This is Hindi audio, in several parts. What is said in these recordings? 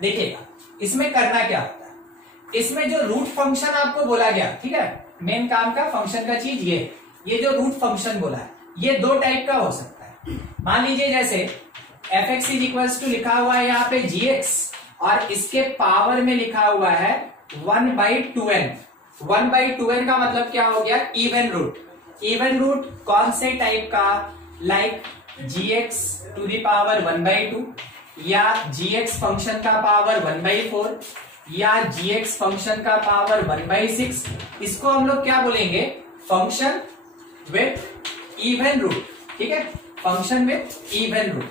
देखिएगा इसमें करना क्या होता है, इसमें जो रूट फंक्शन आपको बोला गया, ठीक है, मेन काम का फंक्शन का चीज ये जो रूट फंक्शन बोला है ये दो टाइप का हो सकता है। मान लीजिए जैसे f x is equals to लिखा हुआ है यहाँ पे जी एक्स और इसके पावर में लिखा हुआ है 1/2n। 1/2n का मतलब क्या हो गया, इवन रूट। इवन रूट कौन से टाइप का, like gx to the power 1/2 या gx फंक्शन का पावर 1/4 या gx फंक्शन का पावर 1/6। इसको हम लोग क्या बोलेंगे, फंक्शन विथ इवन रूट, ठीक है, फंक्शन विथ इवन रूट।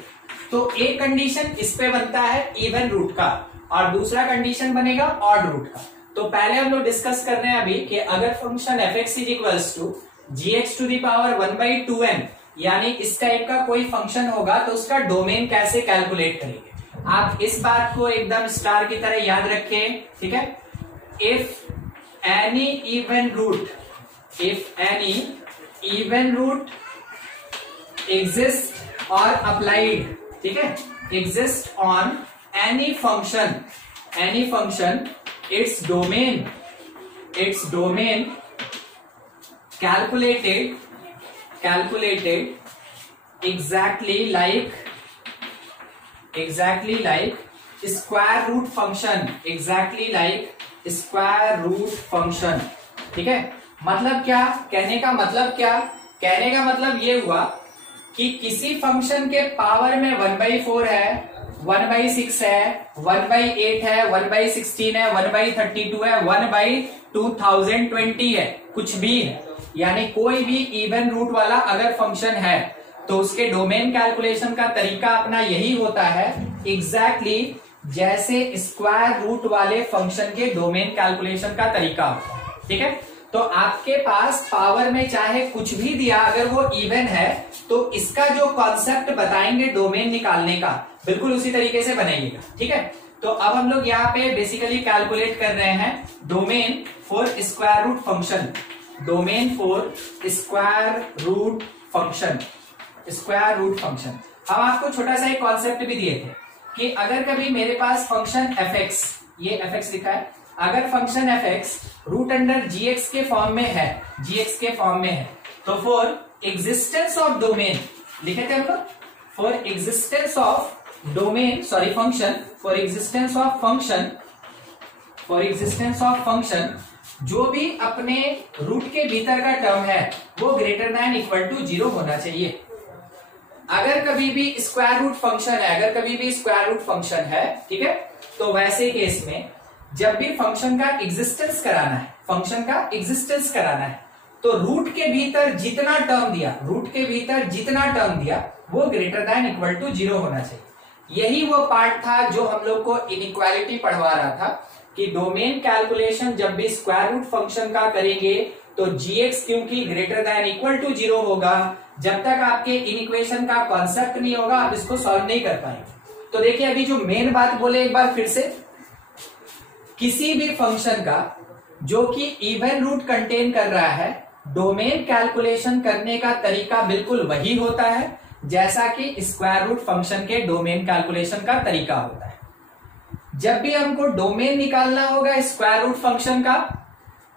तो एक कंडीशन इस पे बनता है इवन रूट का और दूसरा कंडीशन बनेगा ऑड रूट का। तो पहले हम लोग डिस्कस कर रहे हैं अभी कि अगर function F x is equals to g x to the power 1/2n यानी इस टाइप का कोई फंक्शन होगा तो उसका डोमेन कैसे कैलकुलेट करेंगे। आप इस बात को एकदम स्टार की तरह याद रखें, ठीक है। If any even root exist और अप्लाइड, ठीक है, exist on any function its domain calculated exactly like square root function, ठीक है। मतलब क्या, कहने का मतलब ये हुआ कि किसी फंक्शन के पावर में 1/4 है, 1/6 है, 1/8 है, 1/16 है, 1/32 है, 1/2020 है, कुछ भी है, यानी कोई भी इवन रूट वाला अगर फंक्शन है तो उसके डोमेन कैलकुलेशन का तरीका अपना यही होता है, एग्जैक्टली जैसे स्क्वायर रूट वाले फंक्शन के डोमेन कैलकुलेशन का तरीका होता है, ठीक है। तो आपके पास पावर में चाहे कुछ भी दिया, अगर वो इवन है तो इसका जो कॉन्सेप्ट बताएंगे डोमेन निकालने का बिल्कुल उसी तरीके से बनाइएगा, ठीक है। तो अब हम लोग यहाँ पे बेसिकली कैलकुलेट कर रहे हैं domain for square root function, हम आपको छोटा सा एक कॉन्सेप्ट भी दिए थे कि अगर कभी मेरे पास फंक्शन एफ एक्स, ये एफ एक्स लिखा है, अगर function F X root under G X के फॉर्म में है, तो फॉर एग्जिस्टेंस ऑफ डोमेन लिखे थे हम लोग, फॉर एग्जिस्टेंस ऑफ फंक्शन जो भी अपने रूट के भीतर का टर्म है वो ग्रेटर दैन इक्वल टू 0 होना चाहिए। अगर कभी भी स्क्वायर रूट फंक्शन है, ठीक है, तो वैसे केस में जब भी फंक्शन का एग्जिस्टेंस कराना है तो रूट के भीतर जितना टर्म दिया वो ग्रेटर दैन इक्वल टू 0 होना चाहिए। यही वो पार्ट था जो हम लोग को इनइक्वालिटी पढ़वा रहा था कि डोमेन कैलकुलेशन जब भी स्क्वायर रूट फंक्शन का करेंगे तो gx क्योंकि ग्रेटर दैन इक्वल टू 0 होगा, जब तक आपके इनइक्वेशन का कॉन्सेप्ट नहीं होगा आप इसको सॉल्व नहीं कर पाएंगे। तो देखिए अभी जो मेन बात बोले एक बार फिर से, किसी भी फंक्शन का जो कि इवन रूट कंटेन कर रहा है डोमेन कैलकुलेशन करने का तरीका बिल्कुल वही होता है जैसा कि स्क्वायर रूट फंक्शन के डोमेन कैलकुलेशन का तरीका होता है। जब भी हमको डोमेन निकालना होगा स्क्वायर रूट फंक्शन का,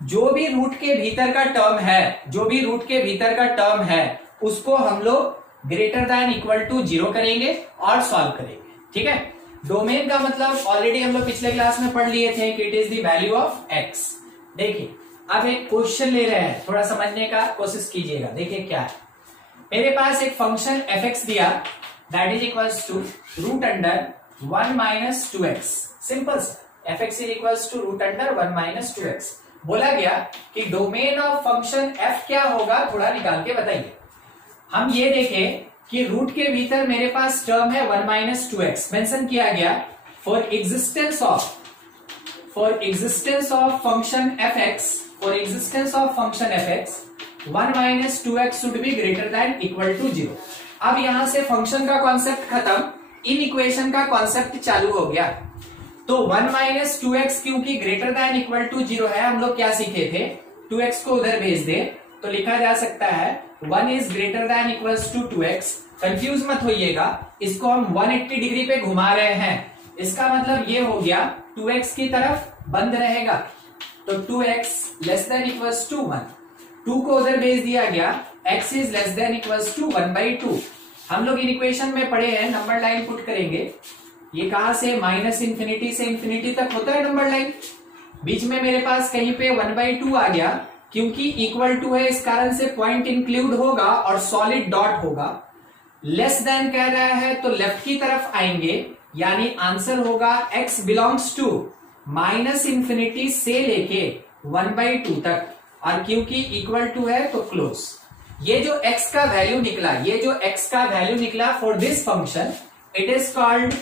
जो भी रूट के भीतर का टर्म है उसको हम लोग ग्रेटर दैन इक्वल टू 0 करेंगे और सॉल्व करेंगे, ठीक है। डोमेन का मतलब ऑलरेडी हम लोग पिछले क्लास में पढ़ लिए थे कि it is the value of x. देखिए अब एक क्वेश्चन ले रहे हैं, थोड़ा समझने का कोशिश कीजिएगा। देखिए क्या है, मेरे पास एक फंक्शन एफ एक्स दिया that is equals to root under 1 minus 2x। Simple, f x is equals to root under 1 minus 2x। बोला गया कि डोमेन ऑफ फंक्शन एफ क्या होगा, थोड़ा निकाल के बताइए। हम ये देखें कि रूट के भीतर मेरे पास टर्म है 1 माइनस 2x, मेंशन किया गया for existence of function F x, 1 minus 2x should be greater than equal to 0। अब यहां से फंक्शन का कॉन्सेप्ट खत्म, इन इक्वेशन का कॉन्सेप्ट चालू हो गया। तो 1 माइनस 2x क्योंकि ग्रेटर दैन इक्वल टू 0 है, हम लोग क्या सीखे थे, 2x को उधर भेज दे तो लिखा जा सकता है 1 is greater than equals to 2x। Confuse मत होइएगा, इसको हम 180 डिग्री पे घुमा रहे हैं। इसका मतलब ये हो गया 2x की तरफ बंद रहेगा, तो 2x less than equals to 1, 2 को उधर भेज दिया गया, x is less than equals to 1/2। हम लोग इन इक्वेशन में पढ़े हैं, नंबर लाइन पुट करेंगे, ये कहां से माइनस इंफिनिटी से इंफिनिटी तक होता है नंबर लाइन, बीच में मेरे पास कहीं पे 1/2 आ गया, क्योंकि इक्वल टू है इस कारण से पॉइंट इंक्लूड होगा और सॉलिड डॉट होगा। लेस देन कह रहा है तो लेफ्ट की तरफ आएंगे, यानी आंसर होगा x belongs to minus infinity से लेके 1/2 तक, और क्योंकि इक्वल टू है तो क्लोज। ये जो x का वैल्यू निकला, ये जो x का वैल्यू निकला for this function, it is called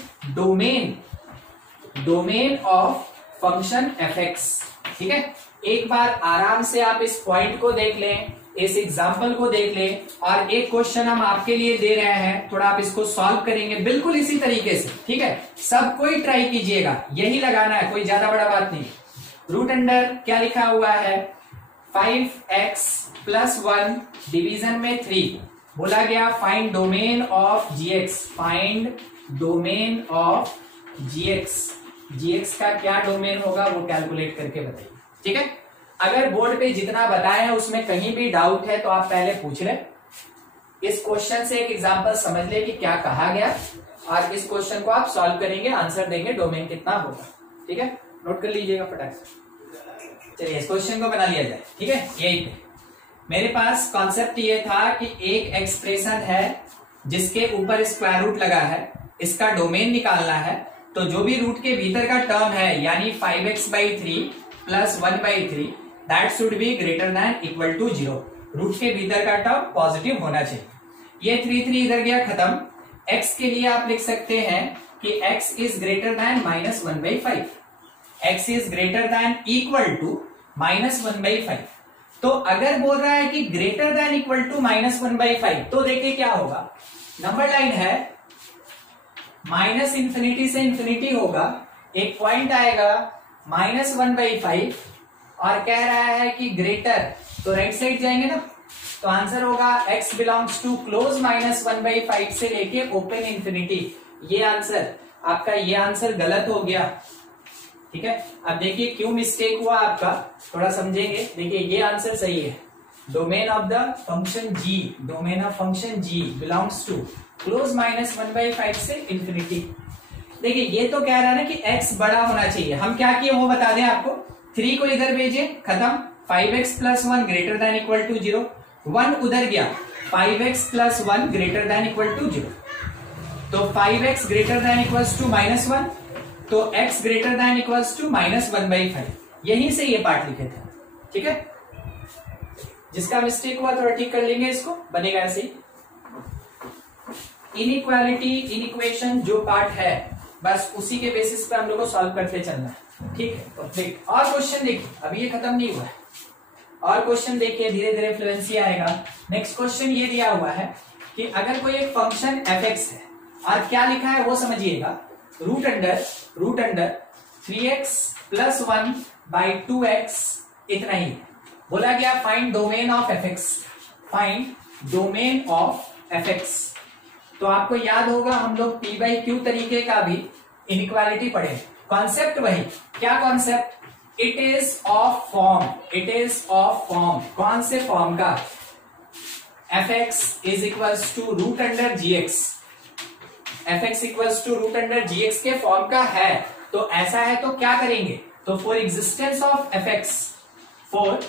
domain of function fx। ठीक है, एक बार आराम से आप इस पॉइंट को देख लें, इस एग्जाम्पल को देख लें, और एक क्वेश्चन हम आपके लिए दे रहे हैं, थोड़ा आप इसको सॉल्व करेंगे बिल्कुल इसी तरीके से। ठीक है, सब कोई ट्राई कीजिएगा, यही लगाना है, कोई ज्यादा बड़ा बात नहीं। रूट अंडर क्या लिखा हुआ है, 5x + 1 डिवीजन में 3, बोला गया find domain of gx, find domain of gx का क्या डोमेन होगा वो कैलकुलेट करके बताइए। ठीक है, अगर बोर्ड पे जितना बताया है उसमें कहीं भी डाउट है तो आप पहले पूछ लें, इस क्वेश्चन से एक एग्जांपल समझ ले कि क्या कहा गया, और इस क्वेश्चन को आप सॉल्व करेंगे, आंसर देंगे, डोमेन कितना होगा। ठीक है, नोट कर लीजिएगा फटाक से। चलिए इस क्वेश्चन को बना लिया जाए। ठीक है, यही मेरे पास कॉन्सेप्ट ये था कि एक एक्सप्रेशन है जिसके ऊपर स्क्वायर रूट लगा है, इसका डोमेन निकालना है, तो जो भी रूट के भीतर का टर्म है, यानी 5x/3 + 1/3, that should be greater than equal to 0। Root के भीतर का टर्म पॉजिटिव होना चाहिए। ये 3 इधर गया खत्म। x के लिए आप लिख सकते हैं कि x is greater than -1/5, x is greater than equal to -1/5। तो अगर बोल रहा है कि ग्रेटर देन इक्वल टू -1/5, तो देखिए क्या होगा, नंबर लाइन है, माइनस इंफिनिटी से इंफिनिटी होगा, एक पॉइंट आएगा -1/5, और कह रहा है कि ग्रेटर, तो राइट साइड जाएंगे ना, तो आंसर होगा x बिलोंग्स टू क्लोज -1/5 से लेके ओपन इंफिनिटी। ये आंसर आपका, ये आंसर गलत हो गया। ठीक है, अब देखिए क्यों मिस्टेक हुआ आपका, थोड़ा समझेंगे। देखिए ये आंसर सही है, domain of the function g, domain of function g belongs to close -1/5 से इंफिनिटी। देखिए ये तो कह रहा है ना कि x बड़ा होना चाहिए, हम क्या किए वो बता दें आपको, 3 को इधर भेजे, खत्म, 5x + 1 greater than equal to 0, 1 उधर गया, 5x + 1 greater than equal to 0, तो 5x greater than equals to -1, तो x greater than equals to -1/5, यहीं से ये पार्ट लिखे थे। ठीक है, जिसका मिस्टेक हुआ थोड़ा ठीक कर लेंगे, इसको बनेगा ऐसे ही। इनइक्वालिटी इन इक्वेशन जो पार्ट है, बस उसी के बेसिस पे हम लोग को सॉल्व करते चलना है। ठीक है, तो देख और क्वेश्चन देखिए, अभी ये खत्म नहीं हुआ है, और क्वेश्चन देखिए, धीरे धीरे फ्लुएंसी आएगा। नेक्स्ट क्वेश्चन ये दिया हुआ है कि अगर कोई एक फंक्शन f(x) है, और क्या लिखा है वो समझिएगा, रूट अंडर 3x + 1/2x, इतना ही बोला गया find domain of fx, find domain of fx। तो आपको याद होगा हम लोग p/q तरीके का भी इनइक्वालिटी पढ़े, कॉन्सेप्ट वही। क्या concept, it is of form, it is of form, कौन से फॉर्म का, fx is equals to root under gx, fx equals to root under gx के फॉर्म का है। तो ऐसा है तो क्या करेंगे, तो for existence of fx, for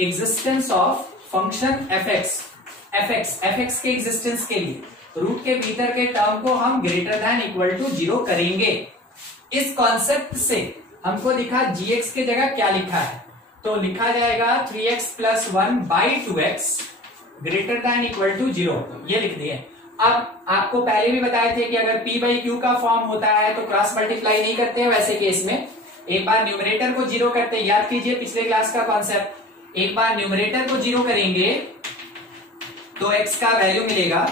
existence of function fx के एग्जिस्टेंस के लिए रूट के भीतर के टर्म को हम ग्रेटर देन इक्वल टू 0 करेंगे। इस कॉन्सेप्ट से हमको दिखा gx के जगह क्या लिखा है, तो लिखा जाएगा 3x + 1/2x greater than equal to 0, ये लिख दिए। अब आपको पहले भी बताए थे कि अगर p/q का फॉर्म होता है तो क्रॉस मल्टीप्लाई नहीं करते हैं, वैसे केस में एक बार न्यूमरेटर को 0 करते हैं, याद कीजिए पिछले क्लास का कॉन्सेप्ट, एक बार न्यूमरेटर को 0 करेंगे तो x का वैल्यू मिलेगा,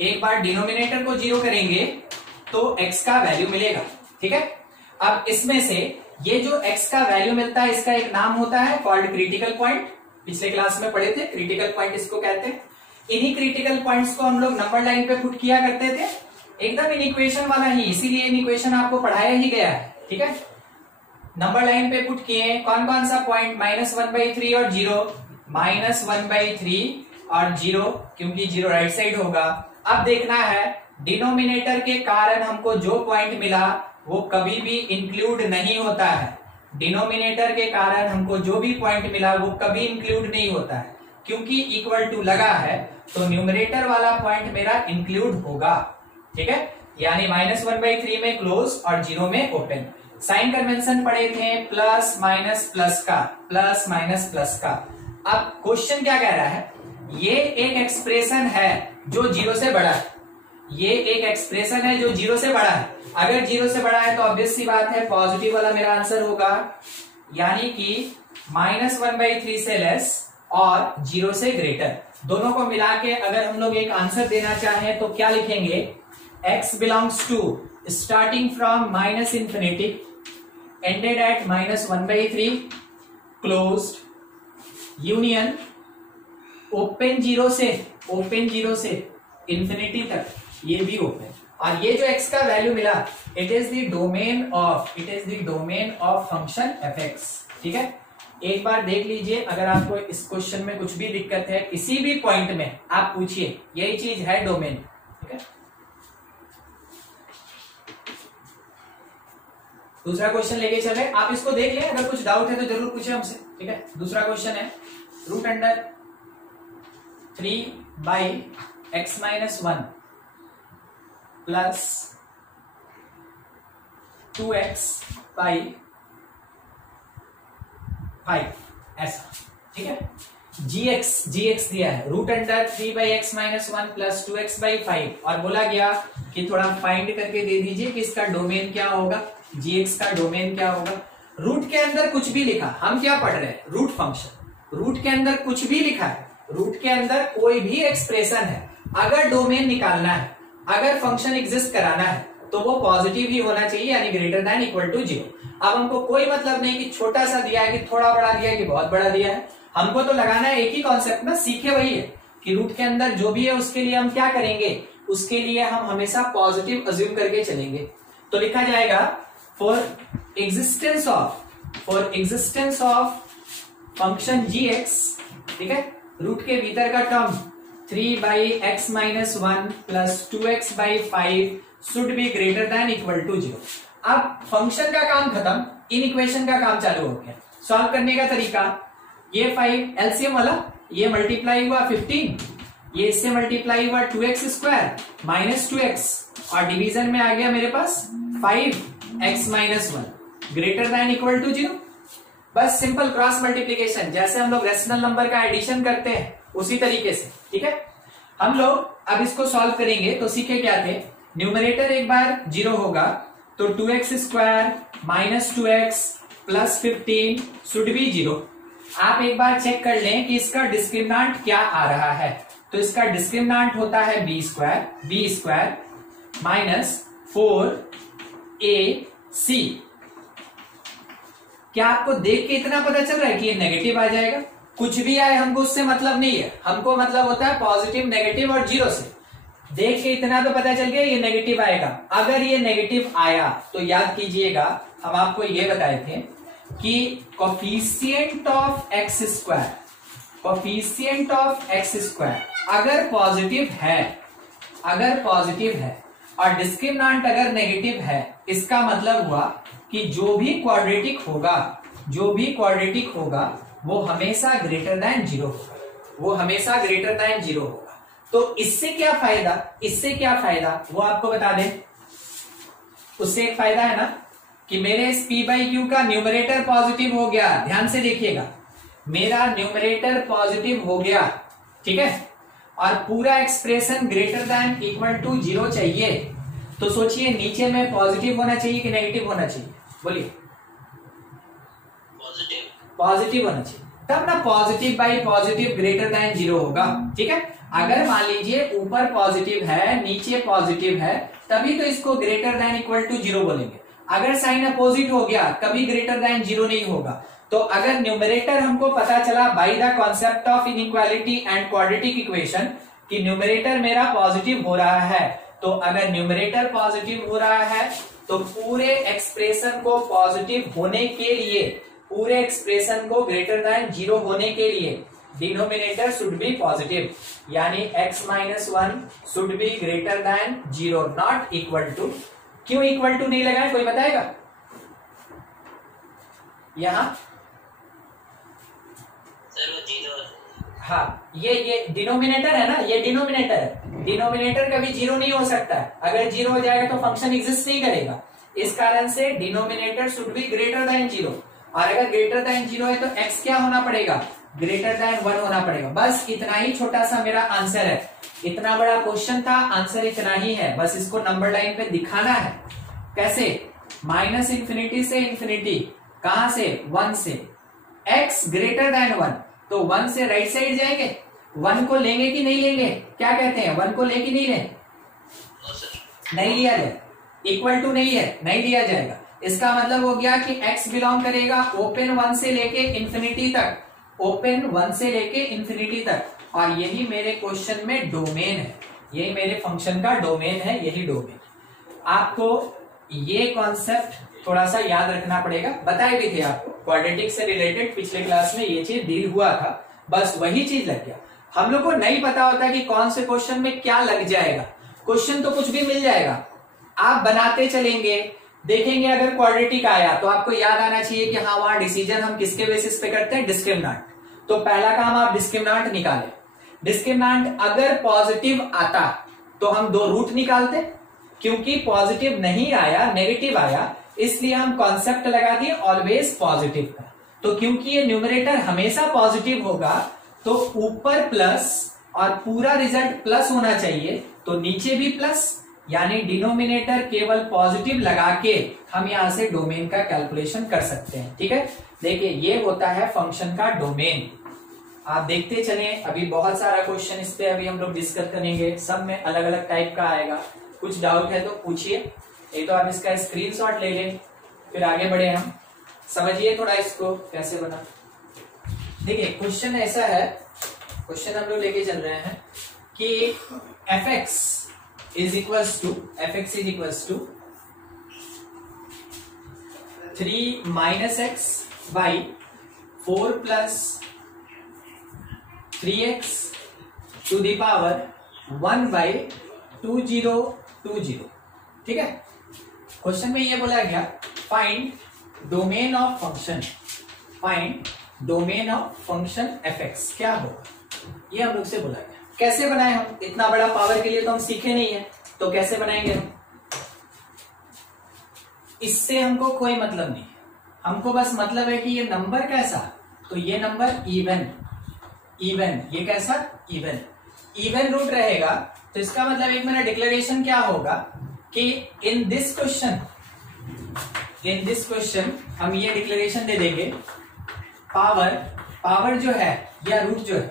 एक बार डिनोमिनेटर को 0 करेंगे तो x का वैल्यू मिलेगा। ठीक है, अब इसमें से ये जो x का वैल्यू मिलता है, इसका एक नाम होता है कॉल्ड क्रिटिकल पॉइंट, पिछले क्लास में पढ़े थे, क्रिटिकल पॉइंट इसको कहते हैं। इन्हीं क्रिटिकल पॉइंट्स को हम लोग नंबर लाइन पे पुट किया करते थे, एकदम इन इक्वेशन वाला ही, इसीलिए इन इक्वेशन आपको पढ़ाया ही गया है, ठीक है। नंबर लाइन पे पुट किए, कौन कौन सा पॉइंट, -1/3 और 0, -1/3 और 0, क्योंकि 0 राइट साइड होगा। अब देखना है डिनोमिनेटर के कारण हमको जो पॉइंट मिला वो कभी भी इंक्लूड नहीं होता है। डिनोमिनेटर के कारण हमको जो भी पॉइंट मिला वो कभी इंक्लूड नहीं होता है, क्योंकि इक्वल टू लगा है तो न्यूमरेटर वाला पॉइंट मेरा इंक्लूड होगा, ठीक है। यानी -1/3 में क्लोज और 0 में ओपन। साइन कन्वेंशन पढ़े थे, प्लस माइनस प्लस का, प्लस माइनस प्लस का। अब क्वेश्चन क्या कह रहा है, ये एक एक्सप्रेशन है जो 0 से बड़ा है, ये एक एक्सप्रेशन है जो 0 से बड़ा है। अगर 0 से बड़ा है तो ऑब्वियस सी बात है पॉजिटिव वाला मेरा आंसर होगा, यानी कि -1/3 से लेस और 0 से ग्रेटर। दोनों को मिला के अगर हम लोग एक आंसर देना चाहें तो क्या लिखेंगे, x belongs to starting from -∞ ended at -1/3 closed union open 0 से इंफिनिटी तक, ये भी ओपन। और ये जो x का वैल्यू मिला, it is the domain of function fx, ठीक है। एक बार देख लीजिए, अगर आपको इस क्वेश्चन में कुछ भी दिक्कत है किसी भी पॉइंट में आप पूछिए, यही चीज है डोमेन, ठीक है। दूसरा क्वेश्चन लेके चले, आप इसको देख लें, अगर कुछ डाउट है तो जरूर पूछे हमसे, ठीक है। दूसरा क्वेश्चन है √3/x-1 प्लस 2x/5, ऐसा, ठीक है। gx दिया है √3/x-1 प्लस 2x/5 और बोला गया कि थोड़ा फाइंड करके दे दीजिए कि इसका डोमेन क्या होगा, gx का डोमेन क्या होगा। रूट के अंदर कुछ भी लिखा, हम क्या पढ़ रहे हैं, रूट फंक्शन। रूट के अंदर कुछ भी लिखा है, रूट के अंदर कोई भी एक्सप्रेशन है, अगर डोमेन निकालना है, अगर फंक्शन एग्जिस्ट कराना है तो वो पॉजिटिव ही होना चाहिए, यानी ग्रेटर देन इक्वल टू 0। अब हमको कोई मतलब नहीं कि छोटा सा दिया है, कि थोड़ा बड़ा दिया है, कि बहुत बड़ा दिया है। हमको तो लगाना है एक ही कॉन्सेप्ट ना, सीखे वही है कि रूट के अंदर जो भी है उसके लिए हम क्या करेंगे, उसके लिए हम हमेशा पॉजिटिव अज्यूम करके चलेंगे। तो लिखा जाएगा for existence of function gx, ठीक है, रूट के भीतर का term 3/x-1 plus 2x/5 should be greater than equal to 0। अब फंक्शन का काम खत्म, इन इक्वेशन का काम चालू हो गया। सॉल्व करने का तरीका, ये 5 एलसीएम वाला, ये मल्टीप्लाई हुआ 15, ये इससे मल्टीप्लाई हुआ 2x² माइनस 2x, और डिवीजन में आ गया मेरे पास 5x-1 greater than equal to 0। बस सिंपल क्रॉस मल्टीप्लीकेशन, जैसे हम लोग रेशनल नंबर का एडिशन करते हैं उसी तरीके से, ठीक है। हम लोग अब इसको सॉल्व करेंगे तो सीखे क्या थे, न्यूमरेटर एक बार 0 होगा तो 2x² minus 2x plus 15 should be 0। आप एक बार चेक कर लें कि इसका डिस्क्रिमिनेंट क्या आ रहा है, तो इसका डिस्क्रिमिनेंट होता है b² माइनस 4ac। क्या आपको देख के इतना पता चल रहा है कि ये नेगेटिव आ जाएगा? कुछ भी आए हमको उससे मतलब नहीं है, हमको मतलब होता है पॉजिटिव, नेगेटिव और 0 से। देख के इतना तो पता चल गया ये नेगेटिव आएगा। अगर ये नेगेटिव आया तो याद कीजिएगा, हम आपको ये बताए थे कि कोफिशिएंट ऑफ x² अगर पॉजिटिव है और डिस्क्रिमिनेंट अगर नेगेटिव है, इसका मतलब हुआ कि जो भी क्वाड्रेटिक होगा वो हमेशा ग्रेटर देन 0 होगा। तो इससे क्या फायदा वो आपको बता दें। उससे एक फायदा है ना कि मेरे इस p/q का न्यूमरेटर पॉजिटिव हो गया। ध्यान से देखिएगा, मेरा न्यूमरेटर पॉजिटिव हो गया, ठीक है, और पूरा expression greater than equal to 0 चाहिए। तो सोचिए नीचे में पॉजिटिव होना चाहिए कि नेगेटिव होना चाहिए, बोलिए। पॉजिटिव होना चाहिए, तब ना positive by positive greater than 0 होगा, ठीक है। अगर मान लीजिए ऊपर पॉजिटिव है नीचे पॉजिटिव है, तभी तो इसको ग्रेटर देन इक्वल टू 0 बोलेंगे। अगर साइन अपोजिट हो गया कभी ग्रेटर देन 0 नहीं होगा। तो अगर न्यूमरेटर हमको पता चला by the concept of inequality and quadratic equation कि न्यूमरेटर मेरा पॉजिटिव हो रहा है, तो अगर न्यूमरेटर पॉजिटिव हो रहा है तो पूरे एक्सप्रेशन को पॉजिटिव होने के लिए, पूरे एक्सप्रेशन को ग्रेटर देन 0 होने के लिए डिनोमिनेटर शुड बी पॉजिटिव, यानी x minus 1 should be greater than 0, not equal to. क्यों इक्वल टू नहीं लगाए, कोई बताएगा? यहां हाँ, ये डिनोमिनेटर है ना, ये डिनोमिनेटर है, डिनोमिनेटर कभी 0 नहीं हो सकता है। अगर 0 हो जाएगा तो फंक्शन एग्जिस्ट नहीं करेगा। इस कारण से denominator should be greater than 0, और अगर ग्रेटर देन 0 है तो x क्या होना पड़ेगा? ग्रेटर देन 1 होना पड़ेगा। बस इतना ही छोटा सा मेरा आंसर है। इतना बड़ा क्वेश्चन था, आंसर इतना ही है। बस इसको नंबर लाइन पे दिखाना है। कैसे? माइनस इंफिनिटी से इंफिनिटी, कहां से? 1 से। x ग्रेटर देन 1, तो 1 से राइट साइड जाएंगे, 1 को लेंगे कि नहीं लेंगे? क्या कहते हैं, 1 को ले कि नहीं ले? नहीं लिया जाए, इक्वल टू नहीं है, नहीं लिया जाएगा। इसका मतलब हो गया कि x बिलोंग करेगा ओपन 1 से लेके इंफिनिटी तक, ओपन 1 से लेके इंफिनिटी तक, और यही मेरे क्वेश्चन में डोमेन है, यही मेरे फंक्शन का डोमेन है, यही डोमेन। आपको ये कॉन्सेप्ट थोड़ा सा याद रखना पड़ेगा। बताए भी थे आपको, क्वाड्रेटिक से रिलेटेड पिछले क्लास में ये चीज डील हुआ था, बस वही चीज लग गया। हम लोग को नहीं पता होता कि कौन से क्वेश्चन में क्या लग जाएगा। क्वेश्चन तो कुछ भी मिल जाएगा, आप बनाते चलेंगे, देखेंगे अगर क्वाड्रेटिक आया तो आपको याद आना चाहिए कि हाँ, वहां डिसीजन हम किसके बेसिस पे करते हैं? डिस्क्रिमिनेंट। तो पहला काम आप डिस्क्रिमिनेंट निकालें। डिस्क्रिमिनेंट अगर पॉजिटिव आता तो हम 2 रूट निकालते, क्योंकि पॉजिटिव नहीं आया, नेगेटिव आया, इसलिए हम कॉन्सेप्ट लगा दिए ऑलवेज पॉजिटिव का। तो क्योंकि ये न्यूमरेटर हमेशा पॉजिटिव होगा तो ऊपर प्लस और पूरा रिजल्ट प्लस होना चाहिए, तो नीचे भी प्लस, यानी डिनोमिनेटर केवल पॉजिटिव लगा के हम यहां से डोमेन का कैलकुलेशन कर सकते हैं। ठीक है, देखिए ये होता है फंक्शन का डोमेन। आप देखते चलें, अभी बहुत सारा क्वेश्चन इस पे अभी हम लोग डिस्कस करेंगे, सब में अलग अलग टाइप का आएगा। कुछ डाउट है तो पूछिए, एक तो आप इसका स्क्रीनशॉट ले लें, फिर आगे बढ़े हम। समझिए थोड़ा इसको कैसे बना। देखिए क्वेश्चन ऐसा है, क्वेश्चन हम लोग लेके चल रहे हैं कि fx is equals to 3 minus x by 4 plus 3x to the power 1 by 2020। ठीक है, क्वेश्चन में ये बोला गया find domain of function, find domain of function fx क्या होगा, ये हम लोग से बोला गया। कैसे बनाए हम? इतना बड़ा पावर के लिए तो हम सीखे नहीं है, तो कैसे बनाएंगे हम? इससे हमको कोई मतलब नहीं है, हमको बस मतलब है कि ये नंबर कैसा, तो ये नंबर इवन, ये कैसा? इवन रूट रहेगा। तो इसका मतलब एक मेरा डिक्लेरेशन क्या होगा कि इन दिस क्वेश्चन हम ये डिक्लेरेशन दे देंगे, पावर जो है या रूट जो है,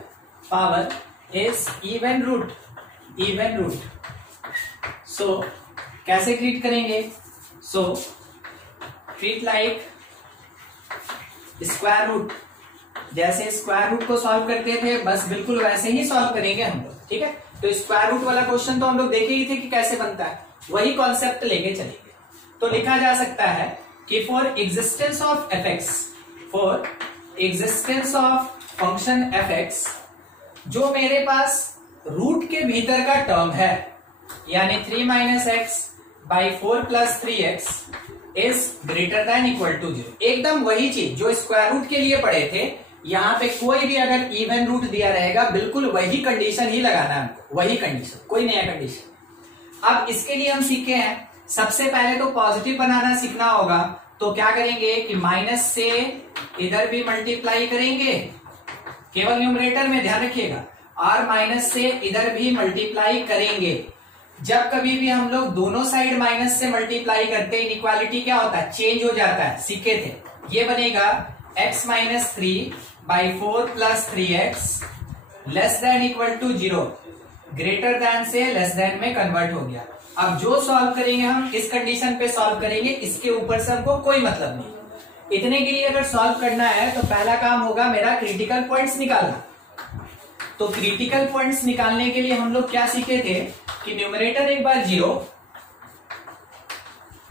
power is even root. So कैसे ट्रीट करेंगे? So treat like square root, जैसे स्क्वायर रूट को सॉल्व करते थे बस बिल्कुल वैसे ही सॉल्व करेंगे हम लोग। ठीक है, तो स्क्वायर रूट वाला क्वेश्चन तो हम लोग देखे ही थे कि कैसे बनता है, वही कॉन्सेप्ट लेके चलेंगे। तो लिखा जा सकता है कि for existence of function fx, जो मेरे पास रूट के भीतर का टर्म है, यानी 3 minus x by 4 plus 3x is greater than equal to 0। एकदम वही चीज जो स्क्वायर रूट के लिए पढ़े थे, यहां पे कोई भी अगर इवन रूट दिया रहेगा बिल्कुल वही कंडीशन ही लगाना है हमको, वही कंडीशन, कोई नया कंडीशन। अब इसके लिए हम सीखे हैं, सबसे पहले तो पॉजिटिव बनाना सीखना होगा। तो क्या करेंगे कि माइनस से इधर भी मल्टीप्लाई करेंगे, केवल न्यूमरेटर में ध्यान रखिएगा, और माइनस से इधर भी मल्टीप्लाई करेंगे। जब कभी भी हम लोग दोनों साइड माइनस से मल्टीप्लाई करते हैं, इनइक्वालिटी क्या होता है? चेंज हो जाता है, सीखे थे। ये बनेगा x minus 3 by 4 plus 3x less than equal to 0, greater than से लेस देन में कन्वर्ट हो गया। अब जो सॉल्व करेंगे हम इस कंडीशन पे सॉल्व करेंगे, इसके ऊपर से हमको कोई मतलब नहीं। इतने के लिए अगर सॉल्व करना है तो पहला काम होगा मेरा क्रिटिकल पॉइंट्स निकालना। तो क्रिटिकल पॉइंट्स निकालने के लिए हम लोग क्या सीखे थे कि न्यूमरेटर एक बार 0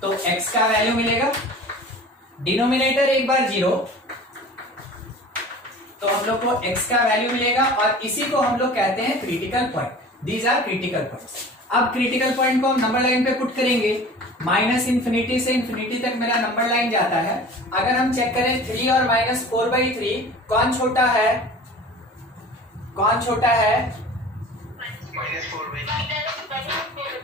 तो x का वैल्यू मिलेगा, डिनोमिनेटर एक बार 0 तो हम लोग को x का वैल्यू मिलेगा, और इसी को हम लोग कहते हैं critical point. These are critical points. अब क्रिटिकल पॉइंट को हम नंबर लाइन पे पुट करेंगे। -∞ से इंफिनिटी तक मेरा नंबर लाइन जाता है। अगर हम चेक करें 3 और -4/3 कौन छोटा है, कौन छोटा है?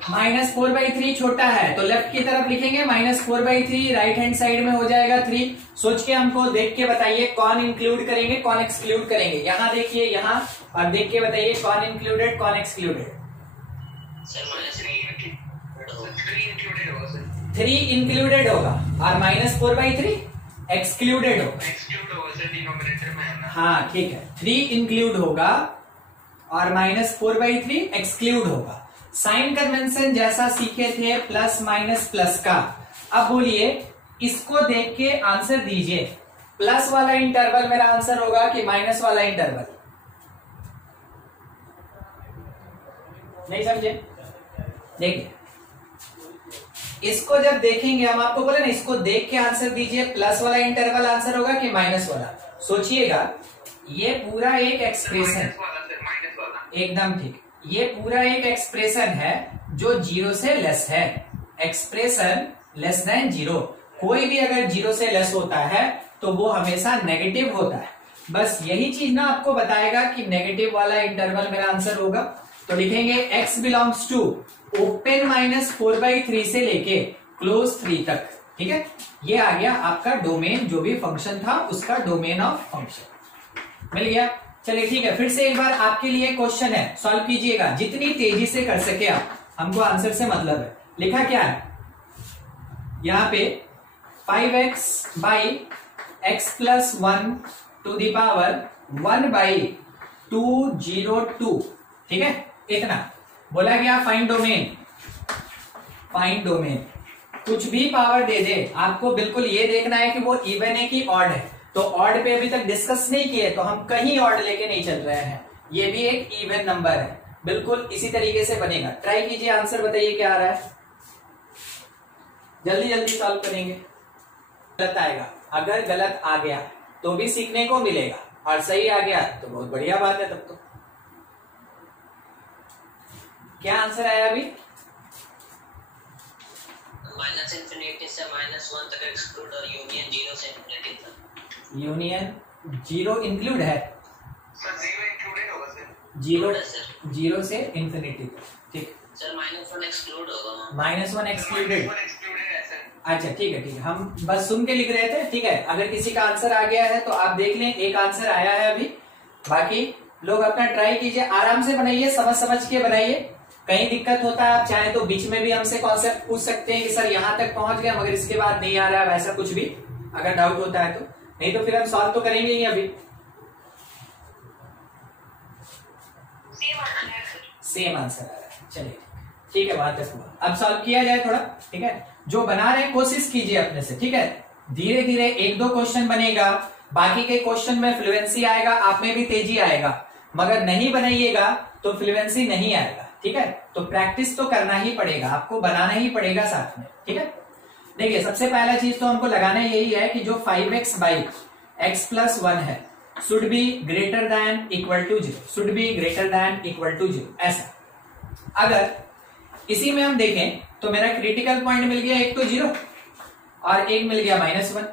-4/3 छोटा है, तो लेफ्ट की तरफ लिखेंगे -4/3, राइट हैंड साइड में हो जाएगा 3। सोच के हमको देख के बताइए कौन इंक्लूड करेंगे कौन एक्सक्लूड करेंगे। यहाँ देखिए यहाँ, और देख के बताइए कौन इंक्लूडेड कौन एक्सक्लूडेड। 3 इंक्लूडेड होगा और -4/3 एक्सक्लूडेड होगा। हाँ ठीक है, 3 इंक्लूड होगा और -4/3 एक्सक्लूड होगा। साइन कन्वेंशन जैसा सीखे थे प्लस माइनस प्लस का। अब बोलिए इसको देख के आंसर दीजिए, प्लस वाला इंटरवल मेरा आंसर होगा कि माइनस वाला इंटरवल? नहीं समझे? देखिए इसको जब देखेंगे हम, आपको बोले ना इसको देख के आंसर दीजिए, प्लस वाला इंटरवल आंसर होगा कि माइनस वाला? सोचिएगा, ये पूरा एक एक्सप्रेशन, एकदम ठीक, ये पूरा एक एक्सप्रेशन है जो 0 से लेस है। एक्सप्रेशन लेस देन 0, कोई भी अगर 0 से लेस होता है तो वो हमेशा नेगेटिव होता है। बस यही चीज ना आपको बताएगा कि नेगेटिव वाला इंटरवल मेरा आंसर होगा। तो लिखेंगे x बिलोंग्स टू ओपन -4/3 से लेके क्लोज 3 तक। ठीक है, ये आ गया आपका डोमेन, जो भी फंक्शन था उसका डोमेन ऑफ फंक्शन मिल गया। चलिए ठीक है, फिर से एक बार आपके लिए क्वेश्चन है, सॉल्व कीजिएगा जितनी तेजी से कर सके आप, हमको आंसर से मतलब है। लिखा क्या है यहां पे, 5x/x+1⁴ ठीक है, इतना बोला गया। फाइंड डोमेन, फाइंड डोमेन, कुछ भी पावर दे दे, आपको बिल्कुल ये देखना है कि वो इवन है कि ऑड है। तो ऑड पे अभी तक डिस्कस नहीं किए, तो हम कहीं ऑड लेके नहीं चल रहे हैं, ये भी एक इवन नंबर है, बिल्कुल इसी तरीके से बनेगा। ट्राई कीजिए, आंसर बताइए क्या आ रहा है, जल्दी जल्दी सॉल्व करेंगे। गलत आएगा, अगर गलत आ गया तो भी सीखने को मिलेगा, और सही आ गया तो बहुत बढ़िया बात है। तब तो क्या आंसर आया अभी? -∞ से -1 तक एक्सक्लूड और यूनियन 0 से इंफिनिटी तक। यूनियन 0 इंक्लूड है सर, 0 इंक्लूडेड होगा सर। 0 से इंफिनिटी तक। ठीक सर, -1 एक्सक्लूड होगा। -1 एक्सक्लूडेड। एक्सक्लूडेड है सर। अच्छा ठीक है, ठीक है, हम बस सुन के लिख रहे थे। ठीक है, अगर किसी का आंसर आ गया है तो आप देख लें, एक आंसर आया है अभी। बाकी लोग अपना ट्राई कीजिए, आराम से बनाइए, समझ समझ के बनाइए। कहीं दिक्कत होता है आप चाहे तो बीच में भी हमसे कॉन्सेप्ट पूछ सकते हैं कि सर यहाँ तक पहुंच गया मगर इसके बाद नहीं आ रहा है, वैसा कुछ भी अगर डाउट होता है तो। नहीं तो फिर हम सॉल्व तो करेंगे ही अभी। सेम आंसर आ रहा है, चलिए ठीक है, बात है हुआ। अब सॉल्व किया जाए थोड़ा, ठीक है। जो बना रहे हैं कोशिश कीजिए अपने से, ठीक है। धीरे धीरे 1-2 क्वेश्चन बनेगा, बाकी के क्वेश्चन में फ्लुएंसी आएगा, आप में भी तेजी आएगा। मगर नहीं बनाइएगा तो फ्लुएंसी नहीं आएगा, ठीक है। तो प्रैक्टिस तो करना ही पड़ेगा, आपको बनाना ही पड़ेगा साथ में, ठीक है। देखिए सबसे पहला चीज तो हमको लगाना यही है कि जो 5x/x+1 है should be greater than equal to 0, should be greater than equal to 0, ऐसा। अगर इसी में हम देखें तो मेरा क्रिटिकल पॉइंट मिल गया, एक तो 0 और एक मिल गया -1।